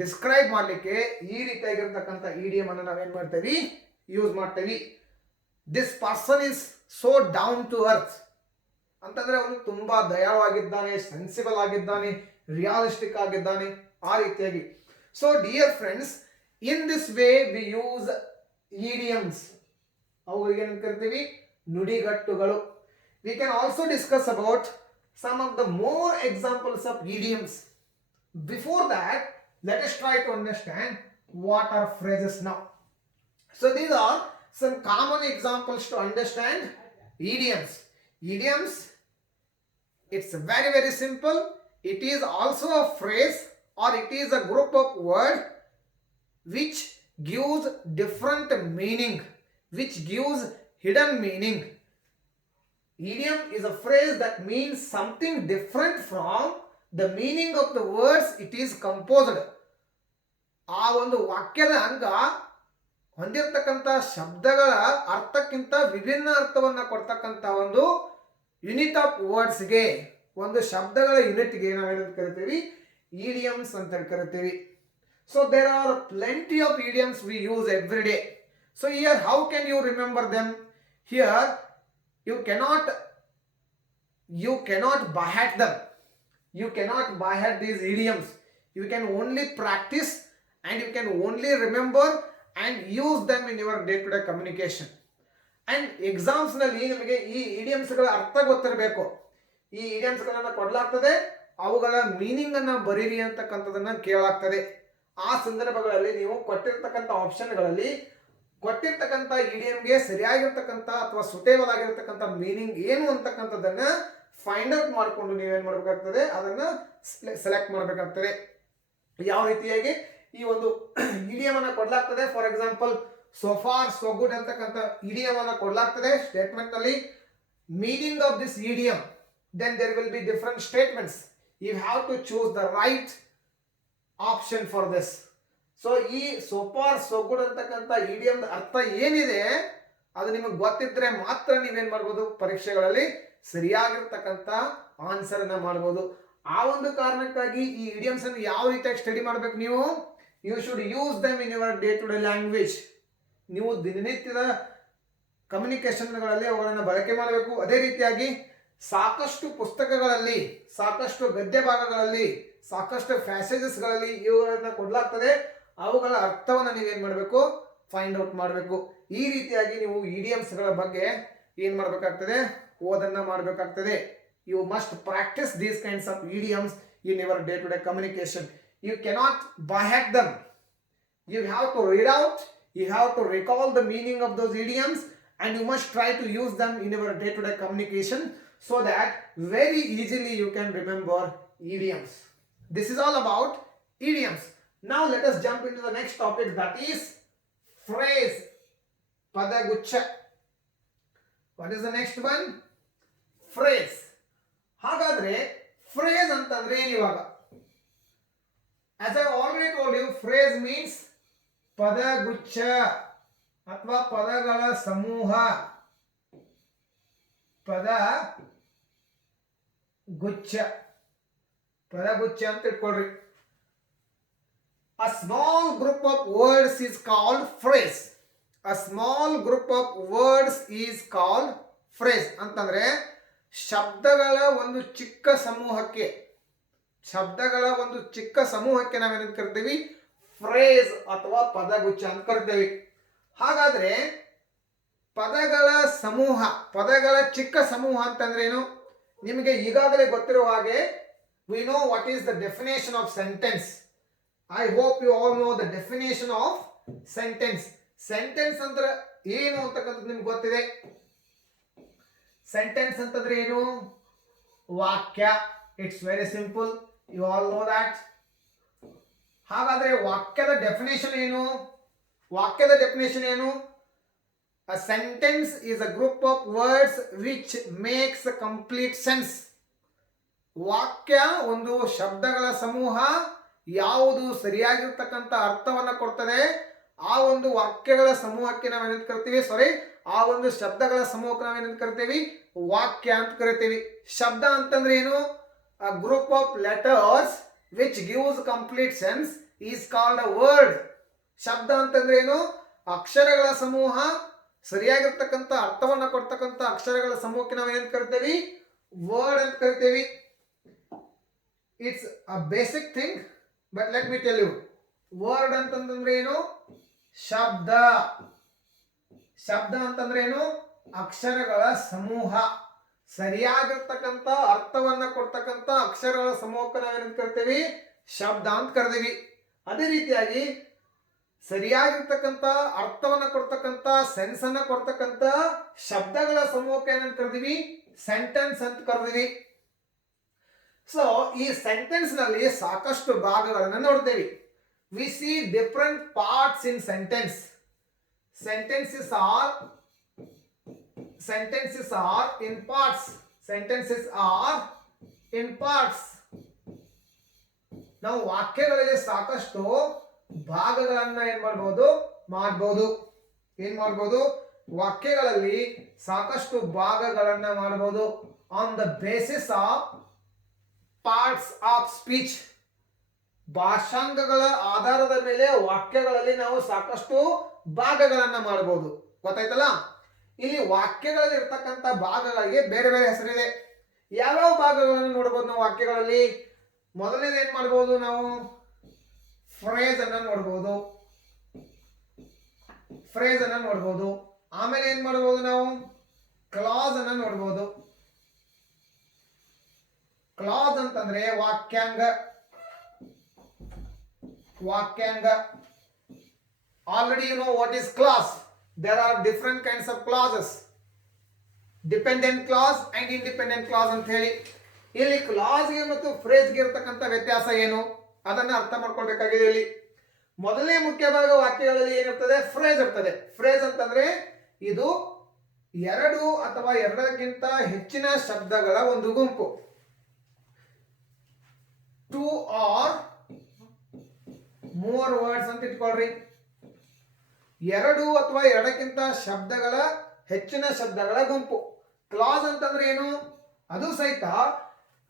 ಡಿಸ್ಕ್ರೈಬ್ ಮಾಡಲಿಕ್ಕೆ ಈ ರೀತಿಯಾಗಿರ್ತಕ್ಕಂಥ ಇಡಿಯಂ ಅನ್ನು ನಾವೇನ್ ಮಾಡ್ತೀವಿ, ಯೂಸ್ ಮಾಡ್ತೀವಿ. This person is so down to earth ಅಂತಂದ್ರೆ ಅವನು ತುಂಬಾ ದಯಾಳವಾಗಿದ್ದಾನೆ, ಸೆನ್ಸಿಬಲ್ ಆಗಿದ್ದಾನೆ, ರಿಯಾಲಿಸ್ಟಿಕ್ ಆಗಿದ್ದಾನೆ, ಆ ರೀತಿಯಾಗಿ. So dear friends, in this way we use idioms. ಅವುಗಳಿಗೆ ಏನು ಕರಿತೀವಿ? ನುಡಿಗಟ್ಟುಗಳು. We can also discuss about some of the more examples of idioms. Before that, let us try to understand what are phrases now. So these are some common examples to understand idioms. Idioms, it's very very simple. It is also a phrase or it is a group of words which gives different meaning, which gives hidden meaning. Idiom is a phrase that means something different from the meaning of the words it is composed. ಆ ಒಂದು ವಾಕ್ಯದ ಅಂಗ ಹೊಂದಿರತಕ್ಕಂಥ ಶಬ್ದಗಳ ಅರ್ಥಕ್ಕಿಂತ ವಿಭಿನ್ನ ಅರ್ಥವನ್ನು ಕೊಡ್ತಕ್ಕಂಥ ಒಂದು ಯೂನಿಟ್ ಆಫ್ ವರ್ಡ್ಸ್ಗೆ, ಒಂದು ಶಬ್ದಗಳ ಯೂನಿಟ್ಗೆ ನಾವೇನಂತ ಕರಿತೀವಿ? ಇಡಿಯಮ್ಸ್ ಅಂತ ಕರಿತೀವಿ. So there are plenty of idioms we use every day. So here how can you remember them? Here you cannot by heart them. You cannot by heart these idioms. You can only practice and you can only remember and use them in your day-to-day communication. And exams ನಲ್ಲಿ ನಿಮಗೆ ಈ idioms ಗಳ ಅರ್ಥ ಗೊತ್ತಿರಬೇಕು. ಈ idioms ಗಳನ್ನ ಕೊಡಲಾಗ್ತದೆ, ಅವುಗಳ ಮೀನಿಂಗ್ ಅನ್ನ ಬರೀರಿ ಅಂತಕ್ಕಂಥದನ್ನ ಕೇಳಲಾಗ್ತದೆ. ಆ ಸಂದರ್ಭಗಳಲ್ಲಿ ನೀವು ಕೊಟ್ಟಿರ್ತಕ್ಕಂಥ ಆಪ್ಷನ್ಗಳಲ್ಲಿ ಕೊಟ್ಟಿರ್ತಕ್ಕಂಥ ಇಡಿಯಂಗೆ ಸರಿಯಾಗಿರ್ತಕ್ಕಂಥ ಅಥವಾ ಸುಟೇಬಲ್ ಆಗಿರ್ತಕ್ಕಂಥ ಮೀನಿಂಗ್ ಏನು ಅಂತಕ್ಕಂಥದ್ದನ್ನ ಫೈಂಡ್ ಔಟ್ ಮಾಡಿಕೊಂಡು ನೀವೇನು ಮಾಡಬೇಕಾಗ್ತದೆ, ಅದನ್ನ ಸೆಲೆಕ್ಟ್ ಮಾಡಬೇಕಾಗ್ತದೆ. ಯಾವ ರೀತಿಯಾಗಿ ಈ ಒಂದು ಇಡಿಯಂ ಅನ್ನ ಕೊಡಲಾಗ್ತದೆ? For example, so for so good ಅಂತಕ್ಕಂಥ ಇಡಿಯಂ ಅನ್ನ ಕೊಡಲಾಗ್ತದೆ ಸ್ಟೇಟ್ಮೆಂಟ್ ನಲ್ಲಿ. Meaning of this idiom, then there will be different statements. You have to choose the right option for this. So ಈ ಸೋ ಫಾರ್ ಸೋ ಗುಡ್ ಅಂತಕ್ಕಂಥ ಇಡಿಯಂ ಅರ್ಥ ಏನಿದೆ ಅದು ನಿಮಗೆ ಗೊತ್ತಿದ್ರೆ ಮಾತ್ರ ನೀವೇನ್ ಮಾಡ್ಬೋದು, ಪರೀಕ್ಷೆಗಳಲ್ಲಿ ಸರಿಯಾಗಿರ್ತಕ್ಕಂಥ ಆನ್ಸರ್ ಅನ್ನ ಮಾಡ್ಬೋದು. ಆ ಒಂದು ಕಾರಣಕ್ಕಾಗಿ ಈ ಇಡಿಯಮ್ಸ್ ಅನ್ನು ಯಾವ ರೀತಿಯಾಗಿ ಸ್ಟಡಿ ಮಾಡ್ಬೇಕು ನೀವು? You should use them in your day to day language. ನೀವು ದಿನನಿತ್ಯದ ಕಮ್ಯುನಿಕೇಶನ್ಗಳಲ್ಲಿ ಅವುಗಳನ್ನು ಬಳಕೆ ಮಾಡಬೇಕು. ಅದೇ ರೀತಿಯಾಗಿ ಸಾಕಷ್ಟು ಪುಸ್ತಕಗಳಲ್ಲಿ, ಸಾಕಷ್ಟು ಗದ್ಯ ಭಾಗಗಳಲ್ಲಿ, ಸಾಕಷ್ಟು ಪ್ಯಾಸೇಜಸ್ಗಳಲ್ಲಿ ಇವುಗಳನ್ನ ಕೊಡಲಾಗ್ತದೆ. ಅವುಗಳ ಅರ್ಥವನ್ನು ನೀವೇನ್ ಮಾಡಬೇಕು? ಫೈಂಡ್ ಔಟ್ ಮಾಡಬೇಕು. ಈ ರೀತಿಯಾಗಿ ನೀವು ಇಡಿಯಮ್ಸ್ಗಳ ಬಗ್ಗೆ ಏನ್ ಮಾಡಬೇಕಾಗ್ತದೆ? ಓದನ್ನ ಮಾಡಬೇಕಾಗ್ತದೆ. You must practice these kinds of idioms in your day-to-day communication. You cannot by heart them. You have to read out, you have to recall the meaning of those idioms, and you must try to use them in your day-to-day communication so that very easily you can remember idioms. This is all about idioms. Now let us jump into the next topic, that is phrase, padagucha. What is the next one? Phrase. ಹಾಗಾದ್ರೆ phrase ಅಂತಂದ್ರೆ ಏನು ಇವಾಗ? As I already told you, phrase means ಪದಗುಚ್ಛ ಅಥವಾ ಪದಗಳ ಸಮೂಹ. ಪದಗುಚ್ಛ ಅಂತ ಇಟ್ಕೊಳ್ರಿ. A small group of words is called phrase. A small group of words is called phrase. ಅಂತಂದ್ರೆ ಶಬ್ದಗಳ ಒಂದು ಚಿಕ್ಕ ಸಮೂಹಕ್ಕೆ ನಾವೇನು ಕರಿತೀವಿ? ಫ್ರೇಸ್ ಅಥವಾ ಪದಗುಚ್ಛ ಅಂತ ಕರಿತೀವಿ. ಹಾಗಾದ್ರೆ ಪದಗಳ ಚಿಕ್ಕ ಸಮೂಹ ಅಂತಂದ್ರೆ ಏನು? ನಿಮಗೆ ಈಗಾಗಲೇ ಗೊತ್ತಿರುವ ಹಾಗೆ we know what is the definition of sentence. I hope you all know the definition of sentence. Sentence ಅಂದ್ರೆ ಏನು ಅಂತಕ್ಕಂಥದ್ದು ನಿಮ್ಗೆ ಗೊತ್ತಿದೆ. ಸೆಂಟೆನ್ಸ್ ಅಂತಂದ್ರೆ ಏನು? ವಾಕ್ಯ. It's very simple, you all know that. ಹಾಗಾದ್ರೆ ವಾಕ್ಯದ ಡೆಫಿನೇಷನ್ ಏನು? A sentence is a group of words which makes a complete sense. ವಾಕ್ಯ ಒಂದು ಶಬ್ದಗಳ ಸಮೂಹ, ಯಾವುದು ಸರಿಯಾಗಿರ್ತಕ್ಕಂಥ ಅರ್ಥವನ್ನ ಕೊಡ್ತದೆ ಆ ಒಂದು ವಾಕ್ಯಗಳ ಸಮೂಹಕ್ಕೆ ನಾವೇನಂತ ಕರಿತೀವಿ? ಆ ಒಂದು ಶಬ್ದಗಳ ಸಮೂಹಕ್ಕೆ ನಾವೇನಂತ ಕರಿತೀವಿ? ವಾಕ್ಯ ಅಂತ ಕರಿತೀವಿ. ಶಬ್ದ ಅಂತಂದ್ರೆ ಏನು? A group of letters which gives complete sense is called a word. ಶಬ್ದ ಅಂತಂದ್ರೆ ಏನು? ಅಕ್ಷರಗಳ ಸಮೂಹ, ಸರಿಯಾಗಿರ್ತಕ್ಕಂಥ ಅರ್ಥವನ್ನ ಕೊಡ್ತಕ್ಕಂಥ ಅಕ್ಷರಗಳ ಸಮೂಹಕ್ಕೆ ನಾವೇನಂತ ಕರಿತೀವಿ? ವರ್ಡ್ ಅಂತ ಕರಿತೀವಿ. It's a basic thing, but let me tell you. Word ಅಂತಂದ್ರೆ ಏನು? ಶಬ್ದ ಅಂತಂದ್ರೆ ಏನು? ಅಕ್ಷರಗಳ ಸಮೂಹ, ಸರಿಯಾಗಿರ್ತಕ್ಕಂಥ ಅರ್ಥವನ್ನ ಕೊಡ್ತಕ್ಕಂಥ ಅಕ್ಷರಗಳ ಸಮೂಹಕ್ಕೆ ನಾವೇನಂತ ಕರಿತೀವಿ? ಶಬ್ದ ಅಂತ ಕರಿತೀವಿ. ಅದೇ ರೀತಿಯಾಗಿ ಸರಿಯಾಗಿರ್ತಕ್ಕಂಥ ಅರ್ಥವನ್ನ ಕೊಡ್ತಕ್ಕಂಥ ಸೆನ್ಸ್ ಅನ್ನ ಕೊಡ್ತಕ್ಕಂಥ ಶಬ್ದಗಳ ಸಮೂಹಕ್ಕೆ ಏನಂತ ಕರಿತೀವಿ? ಸೆಂಟೆನ್ಸ್ ಅಂತ ಕರಿತೀವಿ. ಸೊ ಈ ಸೆಂಟೆನ್ಸ್ ನಲ್ಲಿ ಸಾಕಷ್ಟು ಭಾಗಗಳನ್ನು ನೋಡ್ತೇವೆ. We see different parts in sentence. Sentences are in parts. ನಾವು ವಾಕ್ಯಗಳಲ್ಲಿ ಸಾಕಷ್ಟು ಭಾಗಗಳನ್ನ ಮಾಡಬಹುದು. ವಾಕ್ಯಗಳಲ್ಲಿ ಸಾಕಷ್ಟು ಭಾಗಗಳನ್ನ ಮಾಡಬಹುದು on the basis of parts of speech. ಭಾಷಾಂಗಗಳ ಆಧಾರದ ಮೇಲೆ ವಾಕ್ಯಗಳಲ್ಲಿ ನಾವು ಸಾಕಷ್ಟು ಭಾಗಗಳನ್ನ ಮಾಡಬಹುದು. ಗೊತ್ತಾಯ್ತಲ್ಲ? ಇಲ್ಲಿ ವಾಕ್ಯಗಳಲ್ಲಿ ಇರ್ತಕ್ಕಂಥ ಭಾಗಗಳಿಗೆ ಬೇರೆ ಬೇರೆ ಹೆಸರಿದೆ. ಯಾವ್ಯಾವ ಭಾಗಗಳನ್ನು ನೋಡಬಹುದು ನಾವು ವಾಕ್ಯಗಳಲ್ಲಿ? ಮೊದಲನೇದು ಏನ್ ಮಾಡಬಹುದು ನಾವು? ಫ್ರೇಸ್ ಅನ್ನ ನೋಡಬಹುದು. ಆಮೇಲೆ ಏನ್ ಮಾಡಬಹುದು ನಾವು? ಕ್ಲಾಸ್ ಅನ್ನ ನೋಡಬಹುದು. ಕ್ಲಾಸ್ ಅಂತಂದ್ರೆ ವಾಕ್ಯಾಂಗ. Already you know what is clause. There are different kinds of clauses. Dependent clause and independent clause ಅಂತ ಹೇಳಿ. ಇಲ್ಲಿ ಕ್ಲಾಸ್ ಗೆ ಮತ್ತು ಫ್ರೇಸ್ ಗೆ ಇರತಕ್ಕಂತ ವ್ಯತ್ಯಾಸ ಏನು ಅದನ್ನ ಅರ್ಥ ಮಾಡ್ಕೊಳ್ಬೇಕಾಗಿದೆ. ಇಲ್ಲಿ ಮೊದಲನೇ ಮುಖ್ಯ ಭಾಗ ವಾಕ್ಯಗಳಲ್ಲಿ ಏನಿರ್ತದೆ? ಫ್ರೇಸ್ ಇರ್ತದೆ. ಫ್ರೇಸ್ ಅಂತಂದ್ರೆ ಇದು ಎರಡು ಅಥವಾ ಎರಡಕ್ಕಿಂತ ಹೆಚ್ಚಿನ ಶಬ್ದಗಳ ಒಂದು ಗುಂಪು. 2 or more words ಅಂತ ಇಟ್ಕೊಳ್ರಿ. ಎರಡು ಅಥವಾ ಎರಡಕ್ಕಿಂತ ಹೆಚ್ಚಿನ ಶಬ್ದಗಳ ಗುಂಪು. ಕ್ಲಾಸ್ ಅಂತಂದ್ರೆ ಏನು? ಅದು ಸಹಿತ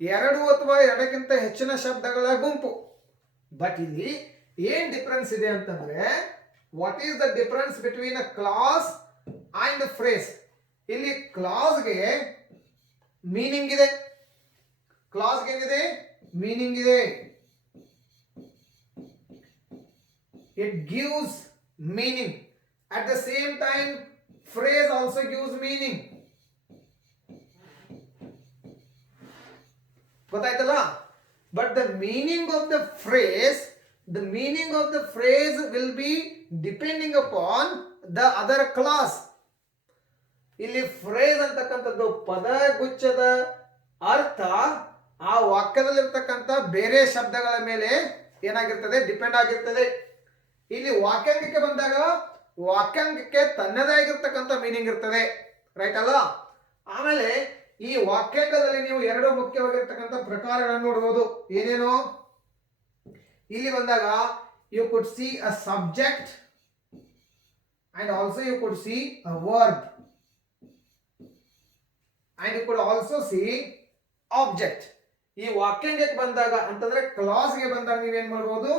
ಎರಡು ಅಥವಾ ಎರಡಕ್ಕಿಂತ ಹೆಚ್ಚಿನ ಶಬ್ದಗಳ ಗುಂಪು. ಬಟ್ ಇಲ್ಲಿ ಏನ್ ಡಿಫರೆನ್ಸ್ ಇದೆ ಅಂತಂದ್ರೆ, what is the difference between a class and phrase? ಇಲ್ಲಿ ಕ್ಲಾಸ್ಗೆ ಮೀನಿಂಗ್ ಇದೆ. ಮೀನಿಂಗ್ ಇದೆ. It gives meaning. At the same time, phrase also gives meaning. ಗೊತ್ತಾಯ್ತಲ್ಲ? But the meaning of the phrase the meaning of the phrase will be depending upon the other clause. ಇಲ್ಲಿ ಫ್ರೇಸ್ ಅಂತಕ್ಕಂಥದ್ದು ಪದಗುಚ್ಛದ ಅರ್ಥ ಆ ವಾಕ್ಯದಲ್ಲಿರ್ತಕ್ಕಂಥ ಬೇರೆ ಶಬ್ದಗಳ ಮೇಲೆ ಏನಾಗಿರ್ತದೆ, ಡಿಪೆಂಡ್ ಆಗಿರ್ತದೆ. ಇಲ್ಲಿ ವಾಕ್ಯಾಂಗಕ್ಕೆ ಬಂದಾಗ ವಾಕ್ಯಾಂಗಕ್ಕೆ ತನ್ನದೇ ಆಗಿರ್ತಕ್ಕಂಥ ಮೀನಿಂಗ್ ಇರ್ತದೆ, ರೈಟ್ ಅಲ್ಲ. ಆಮೇಲೆ ಈ ವಾಕ್ಯಾಂಗದಲ್ಲಿ ನೀವು ಎರಡು ಮುಖ್ಯವಾಗಿರ್ತಕ್ಕಂಥ ಪ್ರಕಾರಗಳನ್ನು ನೋಡಬಹುದು. ಏನೇನು? ಇಲ್ಲಿ ಬಂದಾಗ you could see a subject and also you could see a verb and you could also see object. ಈ ವಾಕ್ಯಾಂಗಕ್ಕೆ ಬಂದಾಗ ಅಂತಂದ್ರೆ ಕ್ಲಾಸ್ಗೆ ಬಂದಾಗ ನೀವೇನ್ ಮಾಡಬಹುದು,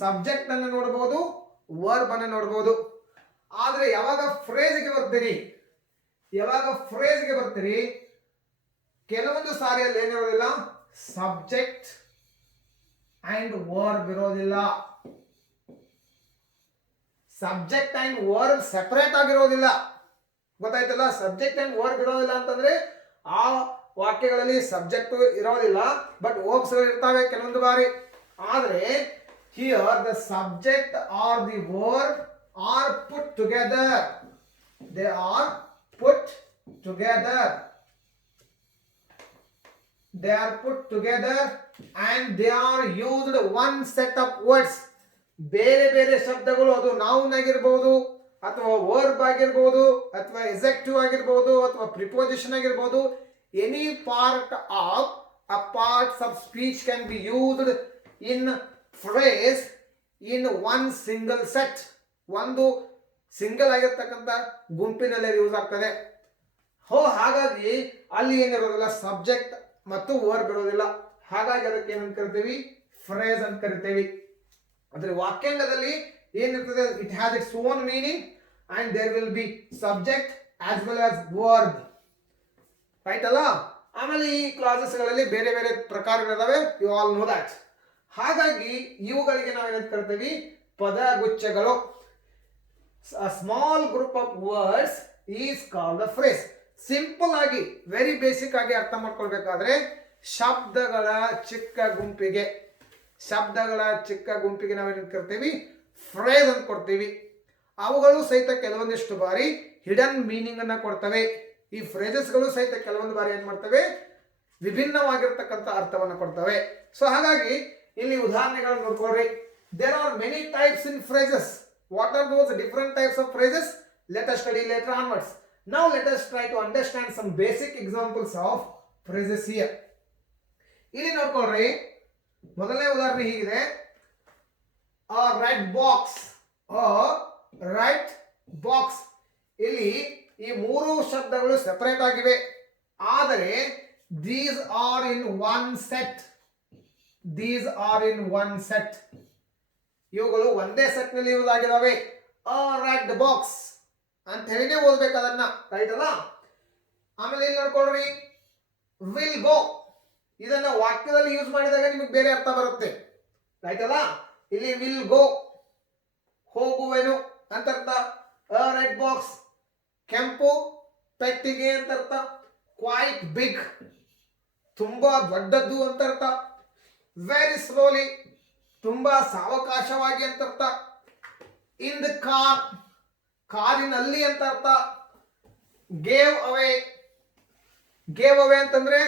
ಸಬ್ಜೆಕ್ಟ್ ಅನ್ನು ನೋಡಬಹುದು, ವರ್ಬ್ ಅನ್ನು ನೋಡಬಹುದು. ಆದ್ರೆ ಯಾವಾಗ ಫ್ರೇಜ್ಗೆ ಬರ್ತೀರಿ ಕೆಲವೊಂದು ಸಾರಿಯಲ್ಲಿ ಏನಿರೋದಿಲ್ಲ, ಸಬ್ಜೆಕ್ಟ್ ಅಂಡ್ ವರ್ಬ್ ಇರೋದಿಲ್ಲ. ಸಬ್ಜೆಕ್ಟ್ ಅಂಡ್ ವರ್ಬ್ ಸೆಪರೇಟ್ ಆಗಿರೋದಿಲ್ಲ, ಗೊತ್ತಾಯ್ತಲ್ಲ. ಸಬ್ಜೆಕ್ಟ್ ಅಂಡ್ ವರ್ಬ್ ಇರೋದಿಲ್ಲ ಅಂತಂದ್ರೆ ಆ ವಾಕ್ಯಗಳಲ್ಲಿ ಸಬ್ಜೆಕ್ಟ್ ಇರೋದಿಲ್ಲ, ಬಟ್ ವರ್ಬ್ಸ್ ಇರ್ತವೆ ಕೆಲವೊಂದು ಬಾರಿ. ಆದ್ರೆ here the subject or the verb are put together. They are put together. They are put together and they are used one set of words. ಬೇರೆ ಬೇರೆ ಶಬ್ದಗಳು, ಅದು ನೌನ್ ಆಗಿರಬಹುದು ಅಥವಾ ವರ್ಬ್ ಆಗಿರಬಹುದು ಅಥವಾ ಎಕ್ಸೆಕ್ಟಿವ್ ಆಗಿರಬಹುದು ಅಥವಾ ಪ್ರಿಪೋಸಿಷನ್ ಆಗಿರಬಹುದು. Any part of a parts of speech can be used in phrase in one single set. ಒಂದು ಸಿಂಗಲ್ ಆಗಿರ್ತಕ್ಕಂಥ ಗುಂಪಿನಲ್ಲಿ ಯೂಸ್ ಆಗ್ತದೆ. ಹಾಗಾಗಿ ಅಲ್ಲಿ ಏನಿರೋದಿಲ್ಲ, ಸಬ್ಜೆಕ್ಟ್ ಮತ್ತು ವರ್ಬ್ ಇರೋದಿಲ್ಲ. ಹಾಗಾಗಿ ಅದಕ್ಕೆ ಏನಂತ ಕರಿತೀವಿ, ಫ್ರೇಸ್ ಅಂತ ಕರಿತೀವಿ. ಅಂದ್ರೆ ವಾಕ್ಯಾಂಗದಲ್ಲಿ ಏನಿರ್ತದೆ, it has its own meaning and there will be subject as well as verb, right ಅಲ್ಲ. ಆಮೇಲೆ ಈ ಕ್ಲಾಸಸ್ಗಳಲ್ಲಿ ಬೇರೆ ಬೇರೆ ಪ್ರಕಾರಗಳಿದಾವೆ, ಯು ಆಲ್ ನೋ ದಟ್. ಹಾಗಾಗಿ ಇವುಗಳಿಗೆ ನಾವೇನಂತ ಕರಿತೀವಿ, ಪದಗುಚ್ಛಗಳು. A small group of words is called a phrase. Simple ಆಗಿ ವೆರಿ ಬೇಸಿಕ್ ಆಗಿ ಅರ್ಥ ಮಾಡ್ಕೊಳ್ಬೇಕಾದ್ರೆ ಶಬ್ದಗಳ ಚಿಕ್ಕ ಗುಂಪಿಗೆ ನಾವೇನು ಕರ್ತೀವಿ, ಫ್ರೇಸ್ ಅಂತ ಕೊಡ್ತೀವಿ. ಅವುಗಳು ಸಹಿತ ಕೆಲವೊಂದಿಷ್ಟು ಬಾರಿ ಹಿಡನ್ ಮೀನಿಂಗ್ ಅನ್ನ ಕೊಡ್ತವೆ. ಈ ಫ್ರೇಸಸ್ಗಳು ಸಹಿತ ಕೆಲವೊಂದು ಬಾರಿ ಏನ್ ಮಾಡ್ತವೆ, ವಿಭಿನ್ನವಾಗಿರ್ತಕ್ಕಂಥ ಅರ್ಥವನ್ನು ಕೊಡ್ತವೆ. ಸೊ ಹಾಗಾಗಿ ಇಲ್ಲಿ ಉದಾಹರಣೆಗಳನ್ನು ನೋಡ್ಕೊಳ್ರಿ. There are many types in phrases. What are those different types of phrases? Let us study later onwards. Now let us try to understand some basic examples of phrases here. ಇಲ್ಲಿ ನೋಡ್ಕೊಳ್ರಿ, ಮೊದಲನೇ ಉದಾಹರಣೆ ಹೀಗಿದೆ, a red box. ಇಲ್ಲಿ ಈ ಮೂರು ಶಬ್ದಗಳು ಸೆಪರೇಟ್ ಆಗಿವೆ, ಆದರೆ these are in one set. ಇವುಗಳು ಒಂದೇ ಸೆಟ್ ನಲ್ಲಿ ಯೂಸ್ ಆಗಿದಾವೆ. ರೆಡ್ ಬಾಕ್ಸ್ ಅಂತ ಹೇಳಿನೇ ಓದ್ಬೇಕು ಅದನ್ನ, ರೈಟ್ ಅಲ್ಲ. ಆಮೇಲೆ ಇಲ್ಲಿ ನೋಡ್ಕೊಳ್ರಿ, ವಿಲ್ ಗೋ. ಇದನ್ನ ವಾಕ್ಯದಲ್ಲಿ ಯೂಸ್ ಮಾಡಿದಾಗ ನಿಮಗೆ ಬೇರೆ ಅರ್ಥ ಬರುತ್ತೆ, ರೈಟ್ ಅಲ್ಲ. ಇಲ್ಲಿ ವಿಲ್ ಗೋ, ಹೋಗುವೆನು ಅಂತ ಅರ್ಥ. ರೆಡ್ ಬಾಕ್ಸ್, ಕೆಂಪು ಪೆಟ್ಟಿಗೆ ಅಂತ ಅರ್ಥ. ಕ್ವೈಟ್ ಬಿಗ್, ತುಂಬಾ ದೊಡ್ಡದ್ದು ಅಂತ ಅರ್ಥ. ವೆರಿ ಸ್ಲೋಲಿ, ತುಂಬಾ ಸಾವಕಾಶವಾಗಿ ಅಂತ ಅರ್ಥ. ಇನ್ ದ ಕಾರ್, ಕಾರಿನಲ್ಲಿ ಅಂತ ಅರ್ಥ. ಗೇವ್ ಅವೇ ಅಂತಂದ್ರೆ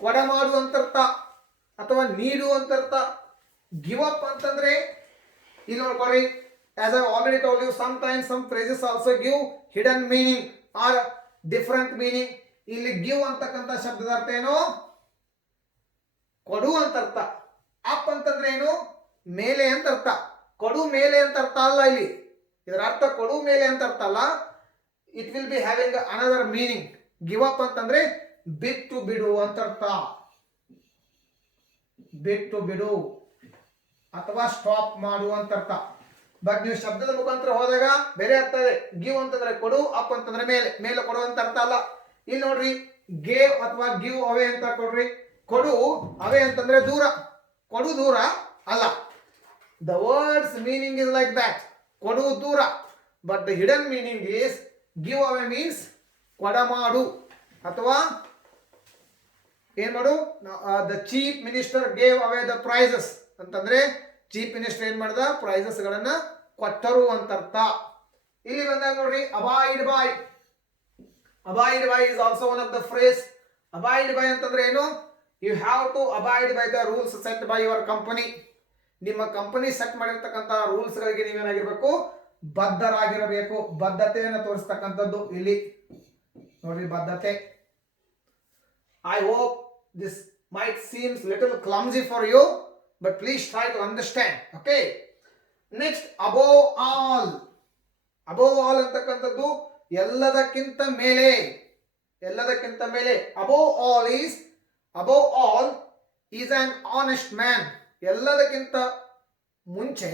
ಕೊಡೆ ಮಾಡು ಅಂತ ಅರ್ಥ ಅಥವಾ ನೀಡು ಅಂತ ಅರ್ಥ. ಗಿವ್ ಅಪ್ ಅಂತಂದ್ರೆ ಇಲ್ಲಿ ನೋಡ್ಕೊಳ್ಳಿ, as I already told you, sometimes some phrases also give hidden meaning or different meaning. ಇಲ್ಲಿ ಗಿವ್ ಅಂತಕ್ಕಂಥ ಶಬ್ದದ ಅರ್ಥ ಏನು, ಕೊಡು ಅಂತ ಅರ್ಥ. ಅಪ್ ಅಂತಂದ್ರೆ ಏನು, ಮೇಲೆ ಅಂತ ಅರ್ಥ. ಕೊಡು ಮೇಲೆ ಅಂತ ಅರ್ಥ ಅಲ್ಲ, ಇಲ್ಲಿ ಇದರ ಅರ್ಥ ಕೊಡು ಮೇಲೆ ಅಂತ ಅರ್ಥ ಅಲ್ಲ. It will be having another meaning. Give up ಅಂತಂದ್ರೆ ಬಿಟ್ಟು ಬಿಡು ಅಂತ ಅರ್ಥ. ಬಿಟ್ಟು ಬಿಡು ಅಥವಾ ಸ್ಟಾಪ್ ಮಾಡು ಅಂತ ಅರ್ಥ. ಬಟ್ ನೀವು ಶಬ್ದದ ಮುಖಾಂತರ ಹೋದಾಗ ಬೇರೆ ಅರ್ಥ ಇದೆ. ಗಿವ್ ಅಂತಂದ್ರೆ ಕೊಡು, ಅಪ್ ಅಂತಂದ್ರೆ ಮೇಲೆ ಕೊಡು ಅಂತ ಅರ್ಥ ಅಲ್ಲ. ಇಲ್ಲಿ ನೋಡ್ರಿ, ಗೇವ್ ಅಥವಾ ಗಿವ್ ಅವೇ ಅಂತ ಕೊಡ್ರಿ. ಕೊಡು ಅವೇ ಅಂತಂದ್ರೆ ದೂರ, ಕೊಡು ದೂರ ಅಲ್ಲ. The word's meaning is like that, kodu dura, but the hidden meaning is give away means kodamadu ಅಥವಾ ಏನು ಮಾಡು. The chief minister gave away the prizes ಅಂತಂದ್ರೆ ಚೀಫ್ ಮಿನಿಸ್ಟರ್ ಏನ್ ಮಾಡ್ದ, ಪ್ರೈಸಸ್ ಗಳನ್ನ ಕೊಟ್ಟರು ಅಂತ ಅರ್ಥ. ಇಲ್ಲಿ ಬಂದಾಗ ನೋಡ್ರಿ abide by. Abide by is also one of the phrase. Abide by ಅಂತಂದ್ರೆ ಏನು, you have to abide by the rules set by your company. ನಿಮ್ಮ ಕಂಪನಿ ಸೆಟ್ ಮಾಡಿರ್ತಕ್ಕಂಥ ರೂಲ್ಸ್ ಗಳಿಗೆ ನೀವೇನಾಗಿರ್ಬೇಕು, ಬದ್ಧರಾಗಿರಬೇಕು. ಬದ್ಧತೆಯನ್ನು ತೋರಿಸ್ತಕ್ಕಂಥದ್ದು ಇಲ್ಲಿ ನೋಡ್ರಿ, ಬದ್ಧತೆ. I hope this might seems little clumsy for you, but please try to understand. Okay, next, above all. above all ಅಂತಕ್ಕಂಥದ್ದು ಎಲ್ಲದಕ್ಕಿಂತ ಮೇಲೆ. ಎಲ್ಲದಕ್ಕಿಂತ ಮೇಲೆ. above all is an honest man. ಎಲ್ಲದಕ್ಕಿಂತ ಮುಂಚೆ,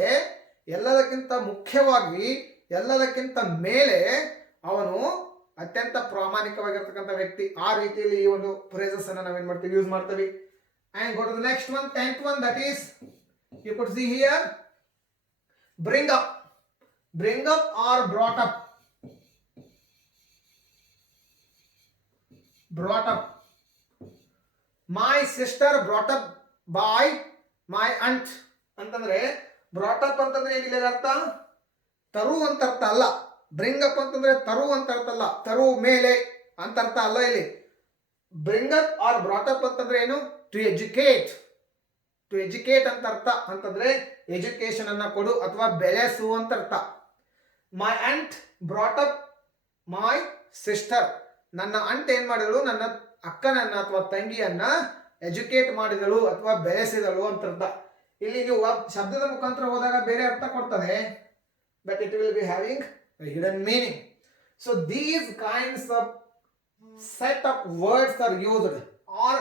ಎಲ್ಲದಕ್ಕಿಂತ ಮುಖ್ಯವಾಗಿ, ಎಲ್ಲದಕ್ಕಿಂತ ಮೇಲೆ ಅವನು ಅತ್ಯಂತ ಪ್ರಾಮಾಣಿಕವಾಗಿರ್ತಕ್ಕಂಥ ವ್ಯಕ್ತಿ. ಆ ರೀತಿಯಲ್ಲಿ ಈ ಒಂದು ಫ್ರೇಸಸ್ ಅನ್ನು ನಾವೇನ್ ಮಾಡ್ತೀವಿ, ಯೂಸ್ ಮಾಡ್ತೀವಿ. And go to the next one, 10th one, that is, you could see here, bring up. Bring up or brought up. Brought up. My sister brought up by my aunt. ಅಂತಂದ್ರೆ brought up ಅಂತಂದ್ರೆ ಏನಿಲ್ಲ ಅರ್ಥ, ತರು ಅಂತ ಅರ್ಥ ಅಲ್ಲ. ಬ್ರಿಂಗ್ ಅಪ್ ಅಂತಂದ್ರೆ ತರು ಅಂತ ಅರ್ಥ ಅಲ್ಲ, ತರು ಮೇಲೆ ಅಂತ ಅರ್ಥ ಅಲ್ಲ. ಇಲ್ಲಿ bring up or brought up ಅಂತಂದ್ರೆ ಏನು, ಟು ಎಜುಕೇಟ್. ಟು ಎಜುಕೇಟ್ ಅಂತ ಅರ್ಥ. ಅಂತಂದ್ರೆ ಎಜುಕೇಶನ್ ಅನ್ನ ಕೊಡು ಅಥವಾ ಬೆಳೆಸು ಅಂತ ಅರ್ಥ. ಮೈ ಅಂಟ್ ಬ್ರಾಟ್ ಅಪ್ ಮೈ ಸಿಸ್ಟರ್. ನನ್ನ ಅಂಟ್ ಏನ್ ಮಾಡಿದಳು, ನನ್ನ ಅಕ್ಕನನ್ನ ಅಥವಾ ತಂಗಿಯನ್ನ ಎಜುಕೇಟ್ ಮಾಡಿದಳು ಅಥವಾ ಬೆಳೆಸಿದಳು ಅಂತ ಅರ್ಥ. ಇಲ್ಲಿ ನೀವು ಶಬ್ದದ ಮುಖಾಂತರ ಹೋದಾಗ ಬೇರೆ ಅರ್ಥ ಕೊಡ್ತದೆ, but it will be having a hidden meaning. So these kinds of set of words are used, or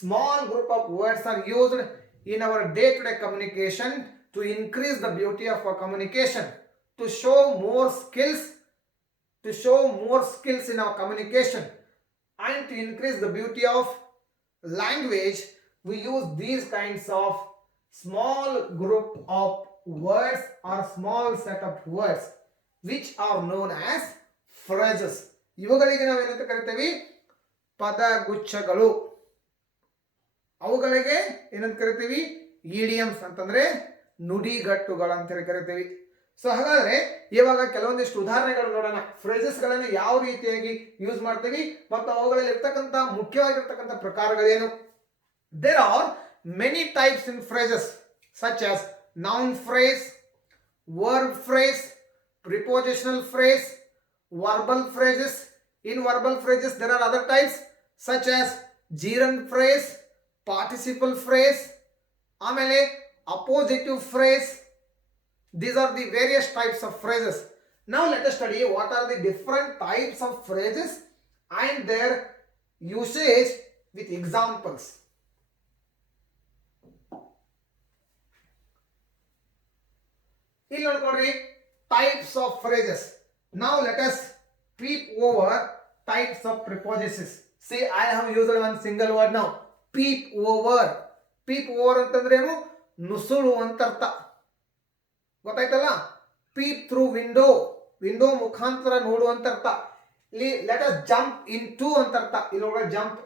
small group of words are used in our day-to-day communication to increase the beauty of our communication, to show more skills in our communication, and to increase the beauty of language. We use these kinds of small group of words or small set of words which are known as phrases. ಇವುಗಳಿಗೆ ನಾವು ಏನಂತ ಕರಿತೀವಿ, ಪದಗುಚ್ಛಗಳು. ಅವುಗಳಿಗೆ ಏನಂತ ಕರಿತೀವಿ, ಈಡಿಯಮ್ಸ್ ಅಂತಂದ್ರೆ ನುಡಿಗಟ್ಟುಗಳು ಅಂತ ಹೇಳಿ ಕರಿತೀವಿ. ಸೊ ಹಾಗಾದ್ರೆ ಇವಾಗ ಕೆಲವೊಂದಿಷ್ಟು ಉದಾಹರಣೆಗಳು ನೋಡೋಣ. ಫ್ರೇಸಸ್ ಗಳನ್ನು ಯಾವ ರೀತಿಯಾಗಿ ಯೂಸ್ ಮಾಡ್ತೀವಿ ಮತ್ತು ಅವುಗಳಲ್ಲಿ ಇರ್ತಕ್ಕಂಥ ಮುಖ್ಯವಾಗಿರ್ತಕ್ಕಂಥ ಪ್ರಕಾರಗಳೇನು. There are many types in phrases, such as noun phrase, verb phrase, prepositional phrase, verbal phrases. In verbal phrases there are other types such as gerund phrase, participle phrase, amele appositive phrase. These are the various types of phrases. Now let us study what are the different types of phrases and their usage with examples. ಇಲ್ಲಿ ನೋಡ್ಕೊಳ್ರಿ, types of phrases. Now let us peep over types of prepositions. See, I have used one single word now, peep over. Peep over ಅಂತಂದ್ರೆ ಏನು, ನುಸುಳು ಅಂತ ಅರ್ಥ. ಗೊತ್ತಾಯ್ತಲ್ಲ. peep through window, ವಿಂಡೋ ಮುಖಾಂತರ ನೋಡುವಂತ ಅರ್ಥ. ಇಲ್ಲಿ let us jump into ಅಂತ ಅರ್ಥ. ಇಲ್ಲಿ ನೋಡ್ರಿ, jump.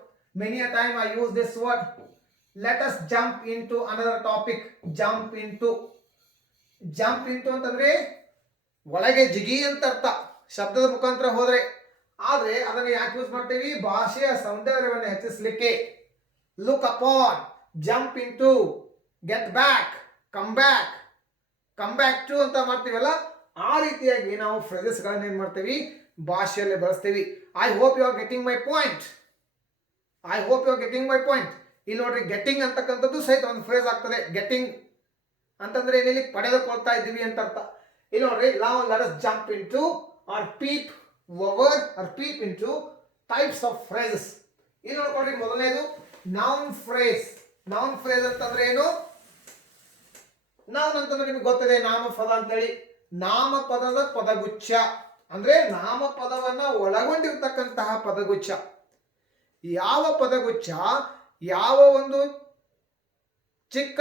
Many a time I use this word. Let us jump into another topic. Jump into. Jump into ಅಂತಂದ್ರೆ ಒಳಗೆ ಜಿಗಿ ಅಂತ ಅರ್ಥ ಶಬ್ದದ ಮುಖಾಂತರ ಹೋದ್ರೆ. ಆದ್ರೆ ಅದನ್ನು ಯಾಕೆ ಯೂಸ್ ಮಾಡ್ತೀವಿ, ಭಾಷೆಯ ಸೌಂದರ್ಯವನ್ನು ಹೆಚ್ಚಿಸಲಿಕ್ಕೆ. Look upon, jump into, get back, come back to ಅಂತ ಮಾಡ್ತೀವಲ್ಲ, ಆ ರೀತಿಯಾಗಿ ನಾವು ಫ್ರೇಸಸ್ ಗಳನ್ನ ಏನ್ ಮಾಡ್ತೀವಿ, ಭಾಷೆಯಲ್ಲಿ ಬಳಸ್ತೀವಿ. I hope you are getting my point. ಇಲ್ಲಿ ನೋಡ್ರಿ, ಗೆಟಿಂಗ್ ಅಂತಕ್ಕಂಥದ್ದು ಸಹಿತ ಒಂದು ಫ್ರೇಸ್ ಆಗ್ತದೆ. ಗೆಟಿಂಗ್ ಅಂತಂದ್ರೆ ಏನಿಲ್ಲಿ ಪಡೆದುಕೊಳ್ತಾ ಇದ್ದೀವಿ ಅಂತ ಅರ್ಥ. ಇಲ್ಲಿ ನೋಡ್ರಿ, ನಾವು let us jump into or peep over or peep into types of phrases. ಇಲ್ಲಿ ನೋಡ್ಕೊಳ್ರಿ, ಮೊದಲನೇದು noun phrase. noun phrase ಅಂತಂದ್ರೆ ಏನು, noun ಅಂತಂದ್ರೆ ನಿಮಗೆ ಗೊತ್ತಿದೆ, ನಾಮಪದ ಅಂತೇಳಿ. ನಾಮಪದದ ಪದಗುಚ್ಛ ಅಂದ್ರೆ ನಾಮಪದವನ್ನ ಒಳಗೊಂಡಿರ್ತಕ್ಕಂತಹ ಪದಗುಚ್ಛ. ಯಾವ ಪದಗುಚ್ಛ ಯಾವ ಒಂದು ಚಿಕ್ಕ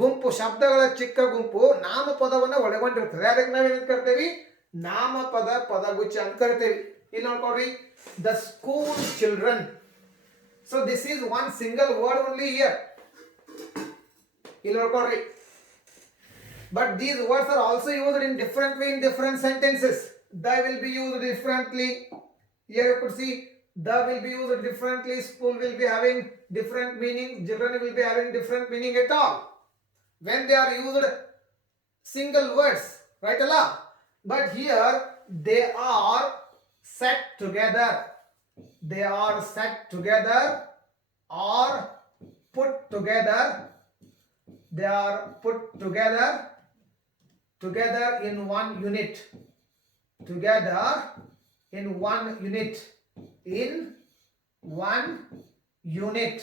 ಗುಂಪು, ಶಬ್ದಗಳ ಚಿಕ್ಕ ಗುಂಪು ನಾಮಪದವನ್ನ ಒಳಗೊಂಡಿರ್ತದೆ, ಅದಕ್ಕೆ ನಾವೇನ್ ಕರಿತೀವಿ, ನಾಮಪದ ಪದಗುಚ್ಛ ಅಂತ ಕರಿತೀವಿ. ಇಲ್ಲಿ ನೋಡ್ಕೊಡ್ರಿ, the school children. So this is one single word only here. ಇಲ್ಲಿ ನೋಡ್ಕೊಡ್ರಿ, but these words are also used in different way in different sentences. They will be used differently. Here you could see the will be used differently. School will be having different meaning. Children will be having different meaning at all when they are used single words, right Allah? But here they are set together. They are set together or put together. They are put together in one unit. Together in one unit. In one unit.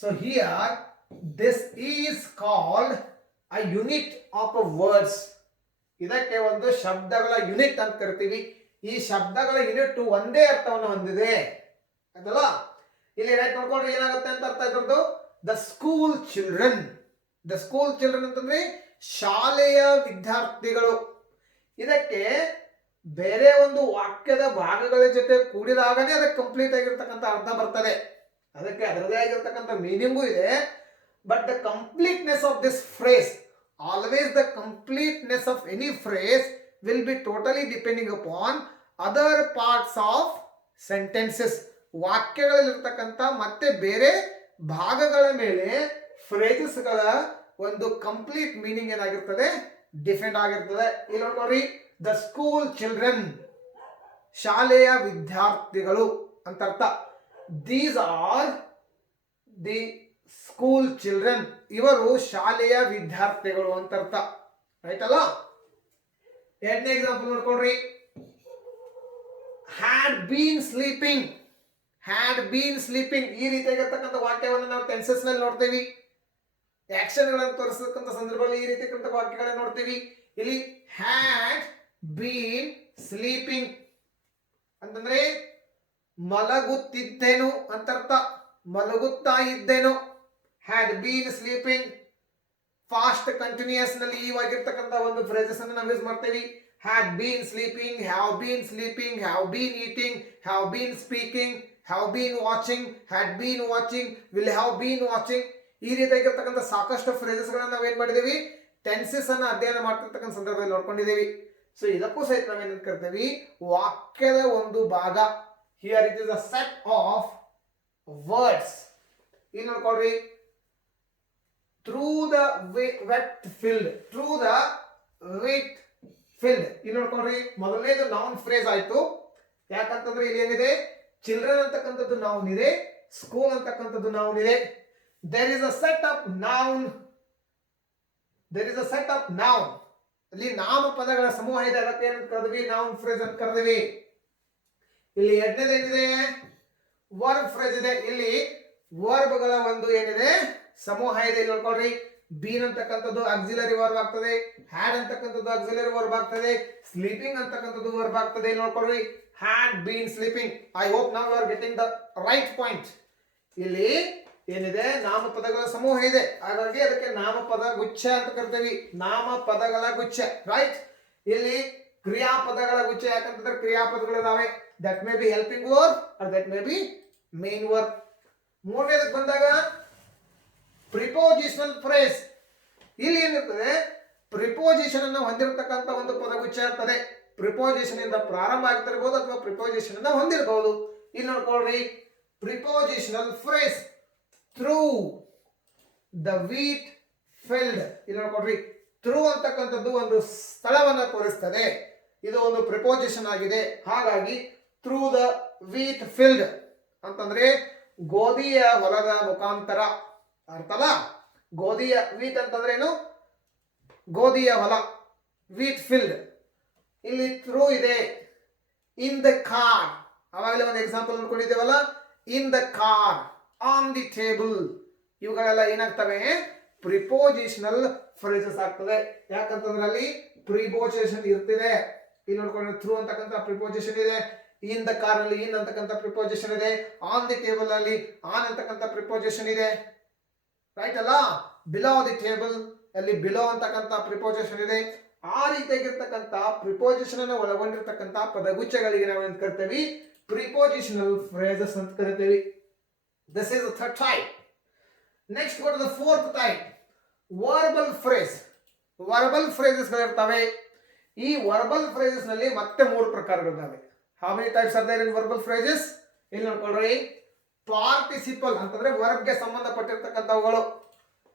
So here this is called a unit of words. ಇದಕ್ಕೆ ಒಂದು ಶಬ್ದಗಳ ಯೂನಿಟ್ ಅಂತ ಕರಿತೀವಿ. ಈ ಶಬ್ದಗಳ ಯೂನಿಟ್ ಒಂದೇ ಅರ್ಥವನ್ನು ಹೊಂದಿದೆ ಅದಲ್ಲ. ಇಲ್ಲಿ ರೈಟ್ ನೋಡ್ಕೊಂಡ್ರೆ ಏನಾಗುತ್ತೆ ಅಂತ ಅರ್ಥ ಇದ್ರದ್ದು the school children. The school children ಅಂತಂದ್ರೆ ಶಾಲೆಯ ವಿದ್ಯಾರ್ಥಿಗಳು. ಇದಕ್ಕೆ ಬೇರೆ ಒಂದು ವಾಕ್ಯದ ಭಾಗಗಳ ಜೊತೆ ಕೂಡಿದಾಗನೇ ಅದಕ್ಕೆ ಕಂಪ್ಲೀಟ್ ಆಗಿರ್ತಕ್ಕಂಥ ಅರ್ಥ ಬರ್ತದೆ. ಅದಕ್ಕೆ ಅದರದೇ ಆಗಿರ್ತಕ್ಕಂಥ ಮೀನಿಂಗು ಇದೆ. But the completeness of this phrase, always the completeness of any phrase will be totally depending upon other parts of sentences. ವಾಕ್ಯಗಳಲ್ಲಿರ್ತಕ್ಕಂಥ ಮತ್ತೆ ಬೇರೆ ಭಾಗಗಳ ಮೇಲೆ ಫ್ರೇಸಸ್ಗಳ ಒಂದು ಕಂಪ್ಲೀಟ್ ಮೀನಿಂಗ್ ಏನಾಗಿರ್ತದೆ, ಡಿಫೆಂಡ್ ಆಗಿರ್ತದೆ. ಇಲ್ಲಿ ನೋಡ್ರಿ, ದ ಸ್ಕೂಲ್ ಚಿಲ್ಡ್ರನ್ ಶಾಲೆಯ ವಿದ್ಯಾರ್ಥಿಗಳು ಅಂತ ಅರ್ಥ. These are the school children, ಇವರು ಶಾಲೆಯ ವಿದ್ಯಾರ್ಥಿಗಳು ಅಂತ ಅರ್ಥ, ರೈಟ್ ಅಲ್ಲ. ಎರಡನೇ ಎಕ್ಸಾಂಪಲ್ ನೋಡ್ಕೊಳ್ರಿ, had been sleeping. Had been sleeping ಈ ರೀತಿಯಾಗಿರ್ತಕ್ಕಂಥ ವಾಕ್ಯವನ್ನು ನಾವು ಟೆನ್ಸಸ್ ನಲ್ಲಿ ನೋಡ್ತೀವಿ. ಆಕ್ಷನ್ ಗಳನ್ನು ತೋರಿಸತಕ್ಕಂಥ ಸಂದರ್ಭದಲ್ಲಿ ಈ ರೀತಿ ವಾಕ್ಯಗಳನ್ನು ನೋಡ್ತೀವಿ. ಇಲ್ಲಿ ಹ್ಯಾಡ್ ಬೀನ್ ಸ್ಲೀಪಿಂಗ್ ಅಂತಂದ್ರೆ ಮಲಗುತ್ತಿದ್ದೆನು ಅಂತ ಅರ್ಥ, ಮಲಗುತ್ತಾ ಇದ್ದೆನು. Had been sleeping past continuous ನಲ್ಲಿ ಇವಾಗಿರ್ತಕ್ಕಂಥ ಒಂದು ಫ್ರೇಸಸ್ ಅನ್ನು ನಾವು ಯೂಸ್ ಮಾಡ್ತೀವಿ. Had been sleeping, have been sleeping, have been eating, have been speaking, have been watching, had been watching, will have been watching. ಈ ರೀತಿಯಾಗಿರ್ತಕ್ಕಂಥ ಸಾಕಷ್ಟು ಫ್ರೇಸಸ್ ಗಳನ್ನ ನಾವೇನ್ ಮಾಡಿದೀವಿ, ಟೆನ್ಸಸ್ ಅನ್ನ ಅಧ್ಯಯನ ಮಾಡ್ತಿರ್ತಕ್ಕಂಥ ಸಂದರ್ಭದಲ್ಲಿ ನೋಡ್ಕೊಂಡಿದ್ದೀವಿ. ಸೊ ಇದಕ್ಕೂ ಸಹಿತ ನಾವೇನ್ ಕರಿತೀವಿ, ವಾಕ್ಯದ ಒಂದು ಭಾಗ. Here it is a set of words. ಇಲ್ಲಿ ನೋಡ್ಕೊಳ್ರಿ, through the wet field, through the wet field. ಇಲ್ಲಿ ನೋಡ್ಕೊಳ್ರಿ, ಮೊದಲನೇದು ನೌನ್ ಫ್ರೇಸ್ ಆಯ್ತು. ಯಾಕಂತಂದ್ರೆ ಇಲ್ಲಿ ಏನಿದೆ, ಚಿಲ್ಡ್ರನ್ ಅಂತಕ್ಕಂಥದ್ದು ನೌನ್ ಇದೆ, ಸ್ಕೂಲ್ ಅಂತಕ್ಕಂಥದ್ದು ನೌನ್ ಇದೆ. There is a set of noun, there is a set of noun. ಇಲ್ಲಿ ನಾಮಪದಗಳ ಸಮೂಹ ಇದೆ, ಅದಕ್ಕೆ ಏನಂತ ಕರೆದ್ವಿ, ನೌನ್ ಫ್ರೇಸ್ ಅಂತ ಕರೆದ್ವಿ. ಇಲ್ಲಿ ಎರಡನೇದು ಏನಿದೆ, ವರ್ಬ್ ಫ್ರೇಸ್ ಇದೆ. ಇಲ್ಲಿ ವರ್ಬ್ಗಳ ಒಂದು ಏನಿದೆ ಸಮೂಹ ಇದೆ. ಇಲ್ಲಿ ನೋಡ್ಕೊಳ್ರಿ, ಬೀನ್ ಅಂತಕ್ಕಂಥದ್ದು ಆಕ್ಸಿಲರಿ ವರ್ಬ್ ಆಗ್ತದೆ, ಹ್ಯಾಡ್ ಅಂತಕ್ಕಂಥದ್ದು ಆಕ್ಸಿಲರಿ ವರ್ಬ್ ಆಗ್ತದೆ, ಸ್ಲೀಪಿಂಗ್ ಅಂತಕ್ಕಂಥದ್ದು ವರ್ಬ್ ಆಗ್ತದೆ. ಇಲ್ಲಿ ನೋಡ್ಕೊಳ್ರಿ, had been sleeping. I hope now you are getting the right point. ಇಲ್ಲಿ ಏನಿದೆ, ನಾಮಪದಗಳ ಸಮೂಹ ಇದೆ, ಹಾಗಾಗಿ ಅದಕ್ಕೆ ನಾಮಪದ ಗುಚ್ಛ ಅಂತ ಕರಿತೀವಿ. ನಾಮಪದಗಳ ಗುಚ್ಛ, ರೈಟ್. ಇಲ್ಲಿ ಕ್ರಿಯಾಪದಗಳ ಗುಚ್ಛ, ಯಾಕಂತಂದ್ರೆ ಕ್ರಿಯಾಪದಗಳಿದಾವೆ. That may be helping verb or that may be main verb. ಮೂರನೇದಕ್ಕೆ ಬಂದಾಗ ಪ್ರಿಪೋಸಿಷನಲ್ ಫ್ರೇಸ್. ಇಲ್ಲಿ ಏನಿರ್ತದೆ, ಪ್ರಿಪೋಸಿಷನ್ ಅನ್ನು ಹೊಂದಿರತಕ್ಕಂಥ ಒಂದು ಪದಗುಚ್ಛ ಇರ್ತದೆ. ಪ್ರಿಪೋಸಿಷನ್ ಇಂದ ಪ್ರಾರಂಭ ಆಗ್ತಿರ್ಬೋದು ಅಥವಾ ಪ್ರಿಪೋಸಿಷನ್ ಇಂದ ಹೊಂದಿರಬಹುದು. ಇಲ್ಲಿ ನೋಡ್ಕೊಳ್ರಿ, prepositional phrase through the wheat field. ಇಲ್ಲಿ ನೋಡ್ಕೊಳ್ರಿ, ಥ್ರೂ ಅಂತಕ್ಕಂಥದ್ದು ಒಂದು ಸ್ಥಳವನ್ನ ತೋರಿಸ್ತದೆ. ಇದು ಒಂದು ಪ್ರಿಪೋಸಿಷನ್ ಆಗಿದೆ. ಹಾಗಾಗಿ ಥ್ರೂ ದ ವೀಟ್ ಫೀಲ್ಡ್ ಅಂತಂದ್ರೆ ಗೋಧಿಯ ಹೊಲದ ಮುಖಾಂತರ ಅರ್ಥಲ್ಲ. ಗೋಧಿಯ ವೀಟ್ ಅಂತಂದ್ರೆ ಏನು, ಗೋಧಿಯ ಹೊಲ, ವೀಟ್ ಫೀಲ್ಡ್. ಇಲ್ಲಿ ಥ್ರೂ ಇದೆ. ಇನ್ ದ ಕಾರ್, ಅವಾಗಲೇ ಒಂದು ಎಕ್ಸಾಂಪಲ್ ನೋಡ್ಕೊಂಡಿದ್ದೇವಲ್ಲ, in the car, on the table, ಇವುಗಳೆಲ್ಲ ಏನಾಗ್ತವೆ, ಪ್ರಿಪೋಸಿಷನಲ್ ಫ್ರೇಸಸ್ ಆಗ್ತದೆ. ಯಾಕಂತಂದ್ರೆ ಅಲ್ಲಿ ಪ್ರಿಪೋಸಿಷನ್ ಇರ್ತಿದೆ. ಇಲ್ಲಿ ನೋಡ್ಕೊಂಡ್ರೆ ಥ್ರೂ ಅಂತಕ್ಕಂಥ ಪ್ರಿಪೋಸಿಷನ್ ಇದೆ, ಇನ್ ದ ಕಾರ್ ಅಲ್ಲಿ ಇನ್ ಅಂತಕ್ಕಂಥ ಪ್ರಿಪೋಸಿಷನ್ ಇದೆ, ಆನ್ ದಿ ಟೇಬಲ್ ಅಲ್ಲಿ ಆನ್ ಅಂತಕ್ಕಂಥ ಪ್ರಿಪೋಸಿಷನ್ ಇದೆ, ರೈಟ್ ಅಲ್ಲ. ಬಿಲೋ ದಿ ಟೇಬಲ್ ಅಲ್ಲಿ ಬಿಲೋ ಅಂತಕ್ಕಂಥ ಪ್ರಿಪೋಸಿಷನ್ ಇದೆ. ಆ ರೀತಿಯಾಗಿರ್ತಕ್ಕಂಥ ಪ್ರಿಪೋಸಿಷನ್ ಅನ್ನು ಒಳಗೊಂಡಿರ್ತಕ್ಕಂಥ ಪದಗುಚ್ಛಗಳಿಗೆ ನಾವು ಏನು ಕರಿತೀವಿ, ಪ್ರಿಪೋಸಿಷನಲ್ ಫ್ರೇಸಸ್ ಅಂತ ಕರಿತೀವಿ. This is the third type. Next, go to the fourth type, verbal phrase. Verbal ಫ್ರೇಸಸ್ಗಳಿರ್ತವೆ. ಈ ವರ್ಬಲ್ ಫ್ರೇಸಸ್ ನಲ್ಲಿ ಮತ್ತೆ 3 ಪ್ರಕಾರಗಳಿದ್ದಾವೆ. How many types are there in verbal phrases? ಇಲ್ಲಿ ನೋಡ್ಕೊಳ್ರಿ. ಪಾರ್ಟಿಸಿಪಲ್ ಅಂತಂದ್ರೆ ವರ್ಬ್ಗೆ ಸಂಬಂಧಪಟ್ಟಿರ್ತಕ್ಕಂಥವುಗಳು,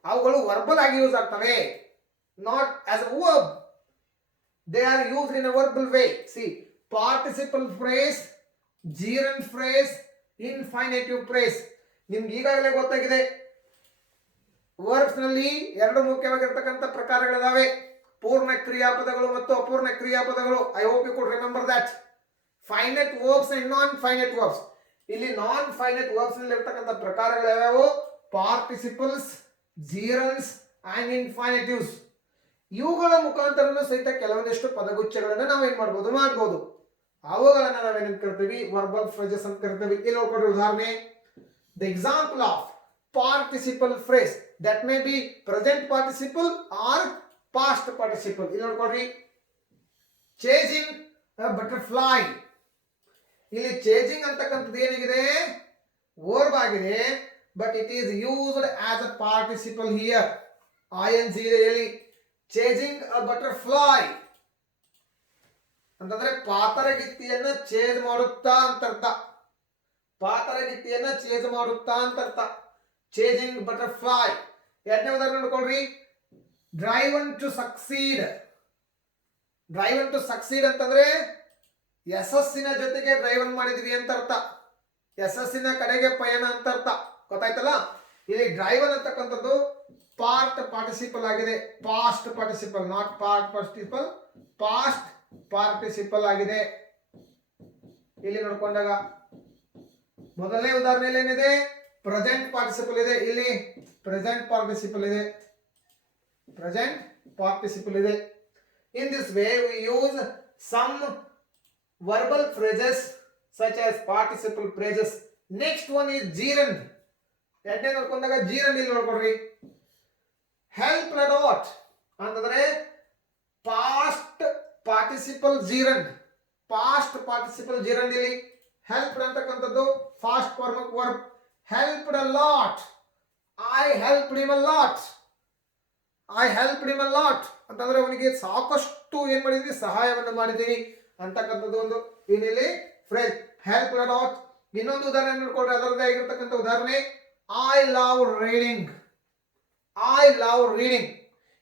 ಅವುಗಳು ವರ್ಬಲ್ ಆಗಿ ಯೂಸ್ ಆಗ್ತವೆ, not as a verb. They are used in a verbal way. See, participle phrase, gerund phrase, infinitive phrase. ನಿಮ್ಗೆ ಈಗಾಗಲೇ ಗೊತ್ತಾಗಿದೆ ವರ್ಬ್ಸ್ ನಲ್ಲಿ 2 ಮುಖ್ಯವಾಗಿರ್ತಕ್ಕಂಥ ಪ್ರಕಾರಗಳಿದಾವೆ, ಪೂರ್ಣ ಕ್ರಿಯಾಪದಗಳು ಮತ್ತು ಅಪೂರ್ಣ ಕ್ರಿಯಾಪದಗಳು. I hope you could remember that. Finite verbs and non finite verbs. ಇಲ್ಲಿ ನಾನ್ ಫೈನೈಟ್ ವರ್ಬ್ಸ್ ನಲ್ಲಿ ಇರ್ತಕ್ಕಂಥ ಪ್ರಕಾರಗಳು ಯಾವ್ಯಾವು? Participles, gerunds and infinitives. ಇವುಗಳ ಮುಖಾಂತರ ಸಹಿತ ಕೆಲವೊಂದಿಷ್ಟು ಪದಗುಚ್ಛಗಳನ್ನ ನಾವೇನ್ ಮಾಡಬಹುದು. ಅವುಗಳನ್ನ ನಾವೇನ್ ಕರಿತೀವಿ? ವರ್ಬಲ್ ಫ್ರೇಸಸ್ ಅಂತ ಕರಿತೀವಿ. ಇಲ್ಲಿ ನೋಡ್ಕೊಡ್ರಿ ಉದಾಹರಣೆ. The example of participle phrase that may be present participle or past participle. ಇಲ್ಲಿ ನೋಡ್ಕೊಡ್ರಿ. Chasing a butterfly. ಇಲ್ಲಿ ಚೇಜಿಂಗ್ ಅಂತಕ್ಕಂಥದ್ದು ಏನಾಗಿದೆ? ವರ್ಬ್ ಆಗಿದೆ, but it is used as a participle here. ING ಇದೆ ಇಲ್ಲಿ. ಚೇಜಿಂಗ್ ಅ ಬಟರ್ಫ್ಲೈ ಅಂತಂದ್ರೆ ಪಾತರಗಿತ್ತಿಯನ್ನ ಚೇಜ್ ಮಾಡುತ್ತಾ ಅಂತ ಅರ್ಥ. ಪಾತರಗಿತ್ತಿಯನ್ನ ಚೇಜ್ ಮಾಡುತ್ತಾ ಅಂತ ಅರ್ಥ. Chasing butterfly. ಎರಡನೇ ಉದಾಹರಣೆ ನೋಡ್ಕೊಳ್ರಿ. Driven to succeed. Driven to succeed ಅಂತಂದ್ರೆ ಯಶಸ್ಸಿನ ಜೊತೆಗೆ ಡ್ರೈವನ್ ಮಾಡಿದ್ವಿ ಅಂತ ಅರ್ಥ. ಯಶಸ್ಸಿನ ಕಡೆಗೆ ಪಯಣ ಅಂತ ಅರ್ಥ. ಗೊತ್ತಾಯ್ತಲ್ಲ? ಇಲ್ಲಿ ಡ್ರೈವನ್ ಅಂತಕ್ಕಂಥದ್ದು ಪಾರ್ಟ್ ಪಾರ್ಟಿಸಿಪಲ್ ಆಗಿದೆ, past participle, not part participle, past participle ಆಗಿದೆ. ಇಲ್ಲಿ ನೋಡ್ಕೊಂಡಾಗ ಮೊದಲನೇ ಉದಾಹರಣೆಯಲ್ಲಿ ಏನಿದೆ? ಪ್ರೆಸೆಂಟ್ ಪಾರ್ಟಿಸಿಪಲ್ ಇದೆ. ಇಲ್ಲಿ ಪ್ರೆಸೆಂಟ್ ಪಾರ್ಟಿಸಿಪಲ್ ಇದೆ, ಪ್ರೆಸೆಂಟ್ ಪಾರ್ಟಿಸಿಪಲ್ ಇದೆ. In this way we use some verbal phrases such as participle phrases. Next one is gerund. ಎರಡನೇ ನೋಡ್ಕೊಂಡಾಗ gerund ಇಲ್ಲಿ ನೋಡ್ಕೊಡ್ರಿ. ಹೆಲ್ಪ್ a lot ಅಂತಂದ್ರೆ past participle gerund. Past participle gerund ಇಲ್ಲಿ ಹೆಲ್ಪ್ ಅಂತಕ್ಕಂಥದ್ದು past form of verb. Helped a lot. I helped him a lot. I helped him a lot ಅಂತಂದ್ರೆ ಅವನಿಗೆ ಸಾಕಷ್ಟು ಏನ್ ಮಾಡಿದೀನಿ? ಸಹಾಯವನ್ನು ಮಾಡಿದ್ದೀನಿ ಅಂತಕ್ಕಂಥದ್ದು ಒಂದು ಏನಿಲ್ಲಿ ಫ್ರೇಸ್. Help a lot. ಇನ್ನೊಂದು ಉದಾಹರಣೆ ನೋಡ್ಕೊಂಡ್ರೆ ಅದರದೇ ಆಗಿರ್ತಕ್ಕಂಥ ಉದಾಹರಣೆ I love reading. I love reading.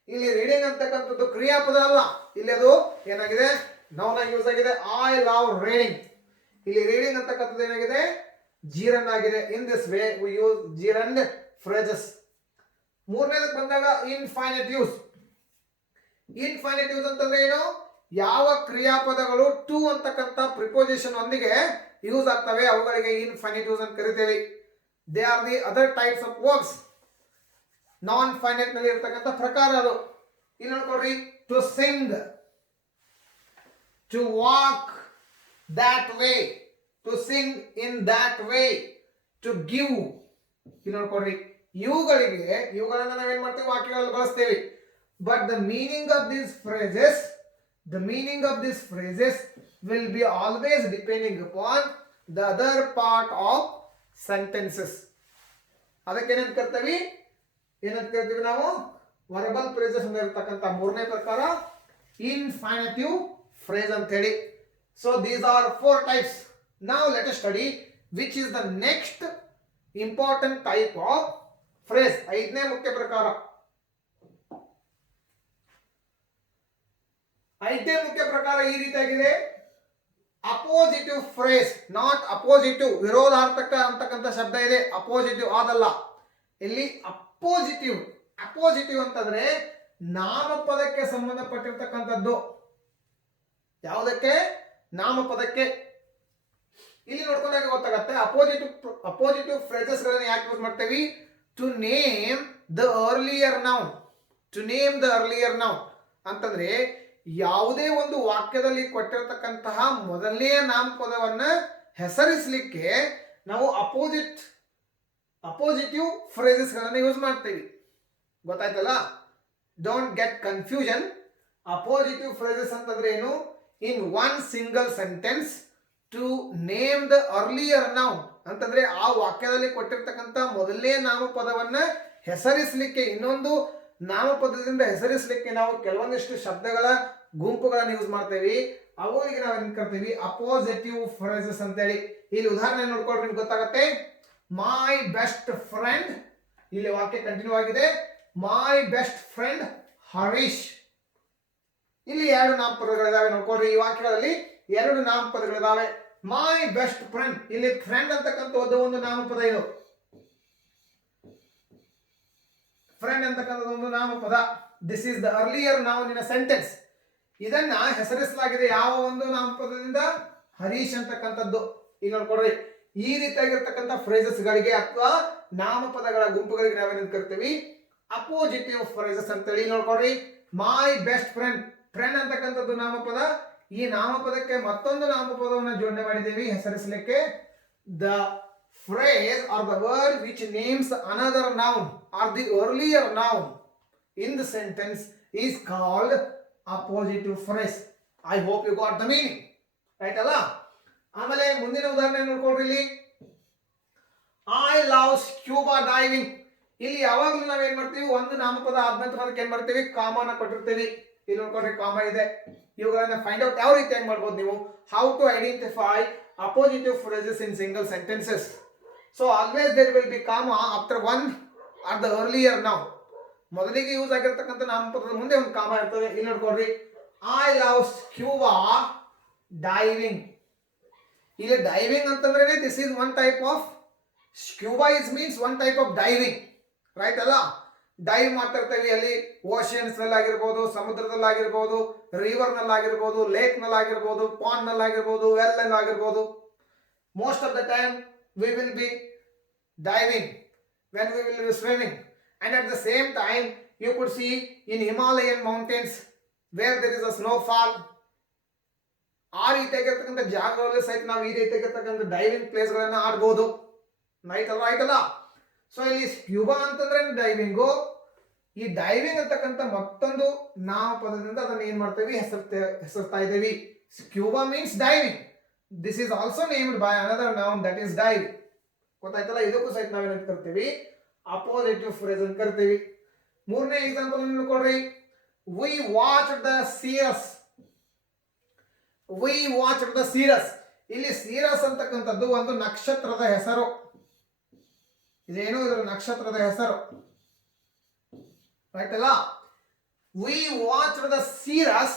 ಇಲ್ಲಿ ರೀಡಿಂಗ್ ಅಂತಕ್ಕಂಥದ್ದು ಕ್ರಿಯಾಪದ ಅಲ್ಲ, ಇಲ್ಲಿ ಅದು ಏನಾಗಿದೆ? ನೌನ್ ಆಗಿ ಯೂಸ್ ಆಗಿದೆ. I love reading. ಇಲ್ಲಿ ರೀಡಿಂಗ್ ಅಂತಕ್ಕಂಥದ್ದು ಏನಾಗಿದೆ? ಜೀರನ್ ಆಗಿದೆ. In this way we use gerund phrases. ಮೂರನೇದಕ್ಕೆ ಬಂದಾಗ ಇನ್ಫೈನಿಟಿವ್ಸ್. ಇನ್ಫೈನಿಟಿವ್ಸ್ ಅಂತಂದ್ರೆ ಏನು? ಯಾವ ಕ್ರಿಯಾಪದಗಳು ಟು ಅಂತಕ್ಕಂಥ ಪ್ರಿಪೋಸಿಷನ್ ಒಂದಿಗೆ ಯೂಸ್ ಆಗ್ತವೆ ಅವುಗಳಿಗೆ ಇನ್ಫೈನಿಟಿವ್ಸ್ ಅಂತ ಕರಿತೇವೆ. They are the other types of verbs. Non finite ನಲ್ಲಿ ಇರ್ತಕ್ಕಂಥ ಪ್ರಕಾರ ಅದು. ಇಲ್ಲಿ ನೋಡ್ಕೊಡ್ರಿ. To sing, to walk that way, to sing in that way, to give. ಇಲ್ಲಿ ನೋಡ್ಕೊಡ್ರಿ. ಇವುಗಳನ್ನ ನಾವೇನ್ ಮಾಡ್ತೀವಿ? ವಾಕ್ಯಗಳಲ್ಲಿ ಬಳಸ್ತೇವೆ. But the meaning of these phrases, the meaning of these phrases will be always depending upon the other part of sentences. ಅದಕ್ಕೆ ಏನಂತ ಕರ್ತೀವಿ ನಾವು? ವರ್ಬಲ್ ಫ್ರೇಸಸ್ ಅಂತ ಇರತಕ್ಕಂಥ ಮೂರನೇ ಪ್ರಕಾರ ಇನ್ಫೈನಿಟಿವ್ ಫ್ರೇಸ್ ಅಂತ ಹೇಳಿ. So these are 4 types. Now let us study which is the next important type of phrase. ಐದನೇ ಮುಖ್ಯ ಪ್ರಕಾರ. ಐದನೇ ಮುಖ್ಯ ಪ್ರಕಾರ ಈ ರೀತಿಯಾಗಿದೆ. ಅಪೋಸಿಟಿವ್ ಫ್ರೇಸ್. ನಾಟ್ ಅಪೋಸಿಟಿವ್, ವಿರೋಧಾರ್ಥಕ ಅಂತಕ್ಕಂಥ ಶಬ್ದ ಇದೆ. ಅಪೋಸಿಟಿವ್ ಆದಲ್ಲ. ಇಲ್ಲಿ ಅಪೋಸಿಟಿವ್. ಅಪೋಸಿಟಿವ್ ಅಂತಂದ್ರೆ ನಾಮಪದಕ್ಕೆ ಸಂಬಂಧಪಟ್ಟಿರ್ತಕ್ಕಂಥದ್ದು. ಯಾವುದಕ್ಕೆ? ನಾಮಪದಕ್ಕೆ. ಇಲ್ಲಿ ನೋಡ್ಕೊಂಡಾಗ ಗೊತ್ತಾಗತ್ತೆ ಅಪೋಸಿಟಿವ್ ಫ್ರೇಸಸ್ ಗಳನ್ನ ಯಾಕೆ ಯೂಸ್ ಮಾಡ್ತೇವೆ? To name the earlier noun. To name the earlier noun ಅಂತಂದ್ರೆ ಯಾವುದೇ ಒಂದು ವಾಕ್ಯದಲ್ಲಿ ಕೊಟ್ಟಿರತಕ್ಕಂತಹ ಮೊದಲನೆಯ ನಾಮಪದವನ್ನ ಹೆಸರಿಸಲಿಕ್ಕೆ ನಾವು ಅಪೋಸಿಟಿವ್ ಫ್ರೇಸಸ್ ಗಳನ್ನ ಯೂಸ್ ಮಾಡ್ತೇವೆ. ಗೊತ್ತಾಯ್ತಲ್ಲ? Don't get confusion. Appositive phrases ಅಂತಂದ್ರೆ ಏನು? In one single sentence to name the earlier noun ಅಂತಂದ್ರೆ ಆ ವಾಕ್ಯದಲ್ಲಿ ಕೊಟ್ಟಿರ್ತಕ್ಕಂಥ ಮೊದಲನೇ ನಾಮಪದವನ್ನ ಹೆಸರಿಸಲಿಕ್ಕೆ ಇನ್ನೊಂದು ನಾಮಪದದಿಂದ ಹೆಸರಿಸಲಿಕ್ಕೆ ನಾವು ಕೆಲವೊಂದಿಷ್ಟು ಶಬ್ದಗಳ ಗುಂಪುಗಳನ್ನು ಯೂಸ್ ಮಾಡ್ತೇವೆ. ಅವುಗಳಿಗೆ ನಾವು ಏನ್ ಕರಿತೀವಿ ಅಪೋಸಿಟಿವ್ ಫ್ರೇಸಸ್ ಅಂತೇಳಿ. ಇಲ್ಲಿ ಉದಾಹರಣೆ ನೋಡ್ಕೊಳ್ರಿ ನಿಮ್ಗೆ ಗೊತ್ತಾಗತ್ತೆ. ಮೈ ಬೆಸ್ಟ್ ಫ್ರೆಂಡ್, ಇಲ್ಲಿ ವಾಕ್ಯ ಕಂಟಿನ್ಯೂ ಆಗಿದೆ. My best friend Harish. ಇಲ್ಲಿ ಎರಡು ನಾಮಪದಗಳಿದಾವೆ ನೋಡ್ಕೊಳ್ರಿ. ಈ ವಾಕ್ಯಗಳಲ್ಲಿ ಎರಡು ನಾಮಪದಗಳಿದಾವೆ. ಮೈ ಬೆಸ್ಟ್ ಫ್ರೆಂಡ್, ಇಲ್ಲಿ ಫ್ರೆಂಡ್ ಅಂತಕ್ಕಂಥ ಒಂದು ನಾಮಪದ. ಇದು ಫ್ರೆಂಡ್ ಅಂತಕ್ಕಂಥದ್ದು ಒಂದು ನಾಮಪದ. This is the earlier noun in a sentence. ಇದನ್ನ ಹೆಸರಿಸಲಾಗಿದೆ ಯಾವ ಒಂದು ನಾಮಪದದಿಂದ? ಹರೀಶ್ ಅಂತಕ್ಕಂಥದ್ದು. ಈಗ ನೋಡ್ಕೊಡ್ರಿ, ಈ ರೀತಿಯಾಗಿರ್ತಕ್ಕಂಥ ಫ್ರೇಸಸ್ ಗಳಿಗೆ ಅಥವಾ ನಾಮಪದಗಳ ಗುಂಪುಗಳಿಗೆ ನಾವೇನು ಕರಿತೀವಿ ಅಪೋಸಿಟಿವ್ ಫ್ರೇಸಸ್ ಅಂತೇಳಿ. ನೋಡ್ಕೊಡ್ರಿ, ಮೈ ಬೆಸ್ಟ್ ಫ್ರೆಂಡ್, ಫ್ರೆಂಡ್ ಅಂತಕ್ಕಂಥದ್ದು ನಾಮಪದ. ಈ ನಾಮಪದಕ್ಕೆ ಮತ್ತೊಂದು ನಾಮಪದವನ್ನು ಜೋಡಣೆ ಮಾಡಿದ್ದೇವೆ ಹೆಸರಿಸಲಿಕ್ಕೆ. The phrase or the word which names another noun or the earlier noun in the sentence is called appositive phrase. I hope you got the meaning, right ಅಲ್ಲ? ಆಮೇಲೆ ಮುಂದಿನ ಉದಾಹರಣೆ ನೋಡ್ಕೊಳ್ರಿ. ಇಲ್ಲಿ ಐ ಲವ್ ಸ್ಕ್ಯೂಬಾ ಡೈವಿಂಗ್. ಇಲ್ಲಿ ಯಾವಾಗಲೂ ನಾವೇನ್ ಮಾಡ್ತೀವಿ, ಒಂದು ನಾಮಪದ ಆದ್ಮೇಲೆ ಅದಕ್ಕೆ ಏನ್ ಮಾಡ್ತೀವಿ, ಕಾಮನ ಕೊಟ್ಟಿರ್ತೀವಿ. ಇಲ್ಲಿ ನೋಡ್ಕೊಳ್ರಿ, ಕಾಮ ಇದೆ. ಇವುಗಳನ್ನ ಫೈಂಡ್ ಔಟ್ ಯಾವ ರೀತಿ ಹೆಂಗ್ ಮಾಡ್ಬೋದು ನೀವು? How to identify appositive phrases in single sentences. So always there will be comma after one or the earlier noun. ಮೊದಲಿಗೆ ಯೂಸ್ ಆಗಿರ್ತಕ್ಕಂಥ ನಾಮಪದದ ಮುಂದೆ ಒಂದು ಕಾಮ ಇರ್ತದೆ. ಇಲ್ಲಿ ನೋಡ್ಕೊಳ್ರಿ, ಐ ಲವ್ ಸ್ಕ್ಯೂಬಾ ಡೈವಿಂಗ್. ಇಲ್ಲಿ ಡೈವಿಂಗ್ ಅಂತಂದ್ರೆ this is one type of scuba is means one type of diving, right ಅಲ್ಲ? ಡೈವ್ ಮಾಡ್ತಾ ಇರ್ತೇವೆ ಅಲ್ಲಿ ಓಷನ್ಸ್ ನಲ್ಲಾಗಿರ್ಬೋದು, ಸಮುದ್ರದಲ್ಲಾಗಿರ್ಬೋದು, ರಿವರ್ ನಲ್ಲಾಗಿರ್ಬೋದು, ಲೇಕ್ ನಲ್ಲಾಗಿರ್ಬೋದು, ಪಾಂಡ್ ನಲ್ಲಾಗಿರ್ಬೋದು, ವೆಲ್ ನಲ್ಲಾಗಿರ್ಬೋದು. Most of the time we will be diving when we will be swimming. And at the same time you could see in Himalayan mountains where there is a snowfall, ಆ ರೀತಿಯಾಗಿರ್ತಕ್ಕಂಥ ಜಾಗಗಳಲ್ಲಿ ಸಹಿತ ನಾವು ಈ ರೀತಿಯಾಗಿರ್ತಕ್ಕಂಥ ಡೈವಿಂಗ್ ಪ್ಲೇಸ್ಗಳನ್ನ ಆಡ್ಬೋದು, ರೈಟ್ ಅಲ್ಲ? ಸೊ ಇಲ್ಲಿ ಸ್ಕ್ಯೂಬಾ ಅಂತಂದ್ರೆ ಡೈವಿಂಗು. ಈ ಡೈವಿಂಗ್ ಅಂತಕ್ಕಂಥ ಮತ್ತೊಂದು ನಾಮಪದದಿಂದ ಅದನ್ನ ಏನ್ ಮಾಡ್ತೇವೆ, ಹೆಸರ್ತಾ ಇದ್ದೇವೆ. Scuba means diving. This is also named by another noun that is dive. ಗೊತ್ತಾಯ್ತಲ್ಲ? ಇದಕ್ಕೂ ಸಹಿತ ನಾವೇನಂತ ಕರಿತೀವಿ ಅಪೋಸಿಟಿವ್ ಫ್ರೇಸ್ ಅಂತ ಕರಿತೀವಿ. ಮೂರನೇ ಎಕ್ಸಾಂಪಲ್ ನೋಡ್ಕೊಡ್ರಿ, we watched the series. we watched the series. ಇಲ್ಲಿ ಸೀರಸ್ ಅಂತಕ್ಕಂಥದ್ದು ಒಂದು ನಕ್ಷತ್ರದ ಹೆಸರು. ಇದೇನು ಇದರ ನಕ್ಷತ್ರದ ಹೆಸರು, ರೈಟ್ ಅಲ್ಲ? we watched the series,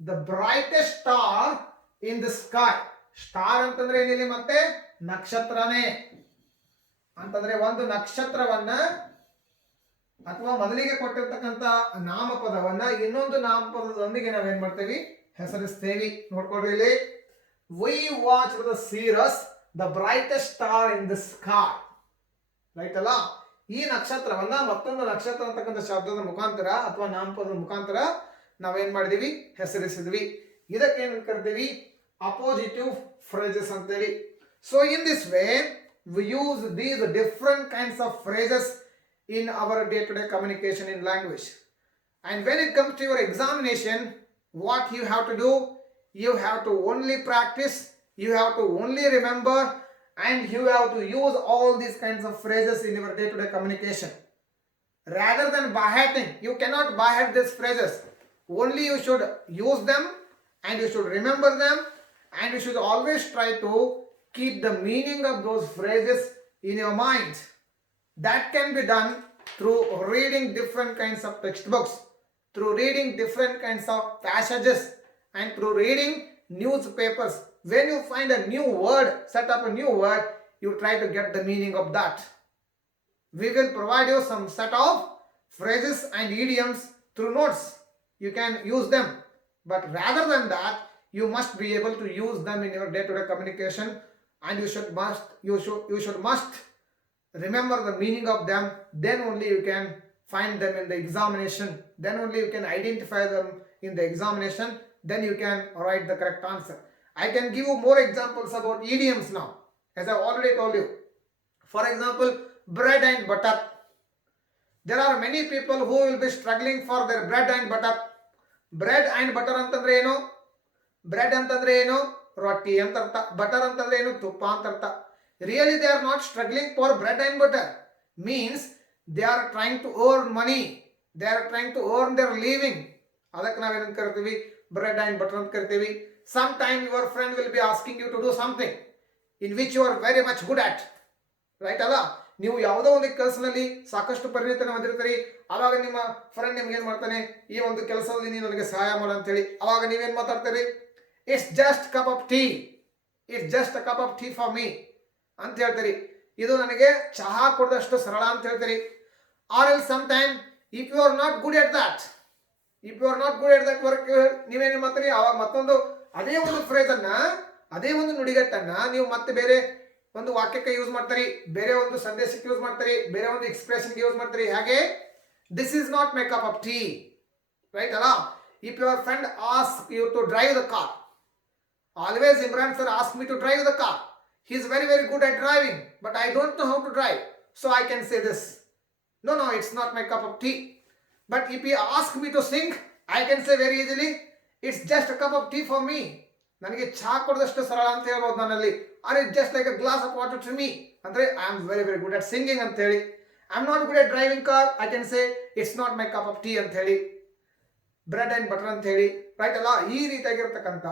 the brightest star in the sky. Star ಅಂತಂದ್ರೆ ಏನಿಲ್ಲ, ಮತ್ತೆ ನಕ್ಷತ್ರನೇ ಅಂತಂದ್ರೆ ಒಂದು ನಕ್ಷತ್ರವನ್ನ ಅಥವಾ ಮೊದಲಿಗೆ ಕೊಟ್ಟಿರ್ತಕ್ಕಂಥ ನಾಮಪದವನ್ನ ಇನ್ನೊಂದು ನಾಮಪದದೊಂದಿಗೆ ನಾವೇನ್ ಮಾಡ್ತೇವೆ, ಹೆಸರಿಸ್ತೇವೆ. ನೋಡ್ಕೊಳ್ರಿ, ಇಲ್ಲಿ we watched the series, the brightest star in the sky, right ಅಲ್ಲ? ಈ ನಕ್ಷತ್ರವನ್ನ ಮತ್ತೊಂದು ನಕ್ಷತ್ರ ಅಂತಕ್ಕಂಥ ಶಬ್ದದ ಮುಖಾಂತರ ಅಥವಾ ನಾಮಪದದ ಮುಖಾಂತರ ನಾವೇನ್ ಮಾಡಿದೀವಿ, ಹೆಸರಿಸಿದ್ವಿ. ಇದಕ್ಕೆ ಏನ್ ಕರಿತೀವಿ, ಅಪೋಸಿಟಿವ್ ಫ್ರೇಸಸ್ ಅಂತೇಳಿ. So in this way we use these different kinds of phrases in our day-to-day communication in language. And when it comes to your examination, what you have to do, you have to only practice, you have to only remember, and you have to use all these kinds of phrases in your day-to-day communication. Rather than by-hearting, you cannot by-heart these phrases. Only you should use them and you should remember them, and you should always try to keep the meaning of those phrases in your mind. That can be done through reading different kinds of textbooks, through reading different kinds of passages, and through reading newspapers. When you find a new word, set up a new word, you try to get the meaning of that. We will provide you some set of phrases and idioms through notes. You can use them, but rather than that, you must be able to use them in your day-to-day communication, and you should must remember the meaning of them. Then only you can find them in the examination. Then only you can identify them in the examination. Then you can write the correct answer. I can give you more examples about idioms now, as I already told you. For example, bread and butter. There are many people who will be struggling for their bread and butter. Bread and butter ಅಂತಂದ್ರೆ ಏನು? ಬ್ರೆಡ್ ಅಂತಂದ್ರೆ ಏನು? ರೊಟ್ಟಿ ಅಂತ ಅರ್ಥ. ಬಟರ್ ಅಂತಂದ್ರೆ ಏನು? ತುಪ್ಪ ಅಂತ ಅರ್ಥ. Really they are not struggling for bread and butter. Means they are trying to earn money. They are trying to earn their living. ಅದಕ್ಕೆ ನಾವೇನಂತ ಕರಿತೀವಿ, ಬ್ರೆಡ್ ಆ್ಯಂಡ್ ಬಟರ್ ಅಂತ ಕರಿತೀವಿ. Some time your friend will be asking you to do something in which you are very much good at. Right ಅಲ್ಲ? ನೀವು ಯಾವುದೋ ಒಂದು ಕೆಲಸದಲ್ಲಿ ಸಾಕಷ್ಟು ಪರಿಣಿತನ ಹೊಂದಿರ್ತೀರಿ. ಆವಾಗ ನಿಮ್ಮ ಫ್ರೆಂಡ್ ನಿಮ್ಗೆ ಏನು ಮಾಡ್ತಾನೆ, ಈ ಒಂದು ಕೆಲಸದಲ್ಲಿ ನೀವು ನನಗೆ ಸಹಾಯ ಮಾಡು ಅಂತೇಳಿ. ಅವಾಗ ನೀವೇನು ಮಾತಾಡ್ತೀರಿ? It's just cup of tea, it's just a cup of tea for me ಅಂತ ಹೇಳ್ತೀರಿ. ಇದು ನನಗೆ ಚಹಾ ಕೊಡದಷ್ಟು ಸರಳ ಅಂತ ಹೇಳ್ತೀರಿ. Or else some time if you are not good at that, if you are not good at that work, ನೀವೇನು ಮಾಡ್ತೀರಿ? ಅವಾಗ ಮತ್ತೊಂದು ಅದೇ ಒಂದು ಫ್ರೇಜನ್ನು, ಅದೇ ಒಂದು ನುಡಿಗಟ್ಟನ್ನು ನೀವು ಮತ್ತೆ ಬೇರೆ ಒಂದು ವಾಕ್ಯಕ್ಕೆ ಯೂಸ್ ಮಾಡ್ತೀರಿ, ಬೇರೆ ಒಂದು ಸಂದೇಶಕ್ಕೆ ಯೂಸ್ ಮಾಡ್ತೀರಿ, ಬೇರೆ ಒಂದು ಎಕ್ಸ್ಪ್ರೆಷನ್ಗೆ ಯೂಸ್ ಮಾಡ್ತೀರಿ. ಹಾಗೆ this is not my cup of tea. Right ಅಲ್ಲ? If your friend ask you to drive the car, always Imran sir ask me to drive the car. He is very very good at driving, but I don't know how to drive, so I can say this. No, it's not my cup of tea. But if he asks me to sing, I can say very easily, it's just a cup of tea for me. ನನಗೆ ಚಹಾ ಕೊಡದಷ್ಟು ಸರಳ ಅಂತ ಹೇಳ್ಬೋದು ನನ್ನಲ್ಲಿ. Are it just like a glass of water to me ಅಂದರೆ I am very very good at singing ಅಂತ ಹೇಳಿ. I am not good at driving car, I can say it's not my cup of tea ಅಂತ ಹೇಳಿ. ಬ್ರೆಡ್ ಆ್ಯಂಡ್ ಬಟರ್ ಅಂತ ಹೇಳಿ. ರೈಟ್ ಅಲ್ಲ? ಈ ರೀತಿಯಾಗಿರ್ತಕ್ಕಂಥ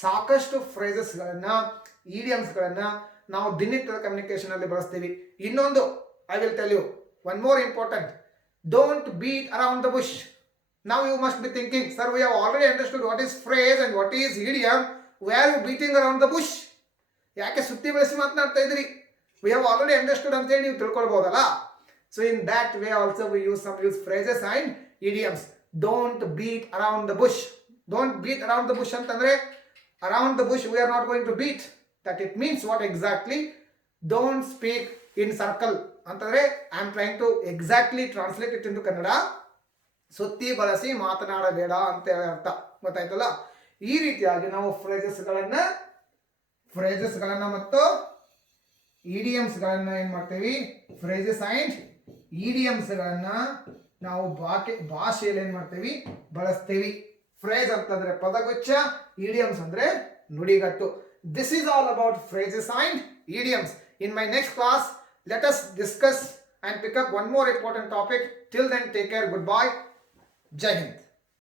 ಸಾಕಷ್ಟು ಫ್ರೇಸಸ್ಗಳನ್ನು, ಇಡಿಯಮ್ಸ್ಗಳನ್ನು ನಾವು ದಿನನಿತ್ಯದ ಕಮ್ಯುನಿಕೇಷನಲ್ಲಿ ಬಳಸ್ತೀವಿ. ಇನ್ನೊಂದು I will tell you one more important, don't beat around the bush. Now you must be thinking, sir, we have already understood what is phrase and what is idiom. Why are you beating around the bush? ಯಾಕೆ ಸುತ್ತಿ ಬಳಸಿ ಮಾತನಾಡ್ತಾ ಇದ್ರಿ? We have already understood ಅಂತ ಹೇಳಿ ನೀವು ತಿಳ್ಕೊಳ್ಬೋದಲ್ಲ. So in that way also we use some phrases and idioms. Don't beat around the bush. Don't beat around the bush ಅಂತಂದ್ರೆ around the bush we are not going to beat. That it means what exactly? Don't speak in circle ಅಂತಂದ್ರೆ I am trying to exactly translate it into Kannada. ಸುತ್ತಿ ಬಳಸಿ ಮಾತನಾಡಬೇಡ ಅಂತ ಹೇಳಿ ಅರ್ಥ. ಗೊತ್ತಾಯ್ತಲ್ಲ? ಈ ರೀತಿಯಾಗಿ ನಾವು ಫ್ರೇಸಸ್ಗಳನ್ನು ಮತ್ತು ಇಡಿಯಮ್ಸ್ಗಳನ್ನು ಏನು ಮಾಡ್ತೀವಿ? ಫ್ರೇಸಸ್ ಆ್ಯಂಡ್ ಇಡಿಯಮ್ಸ್ಗಳನ್ನು ನಾವು ಭಾಷೆಯಲ್ಲಿ ಏನು ಮಾಡ್ತೀವಿ? ಬಳಸ್ತೀವಿ. ಫ್ರೇಸ್ ಅಂತಂದ್ರೆ ಪದಗುಚ್ಛ, ಇಡಿಯಮ್ಸ್ ಅಂದ್ರೆ ನುಡಿಗಟ್ಟು. This is all about phrases and idioms. In my next class let us discuss and pick up one more important topic. Till then, take care. Goodbye. Jai Hind.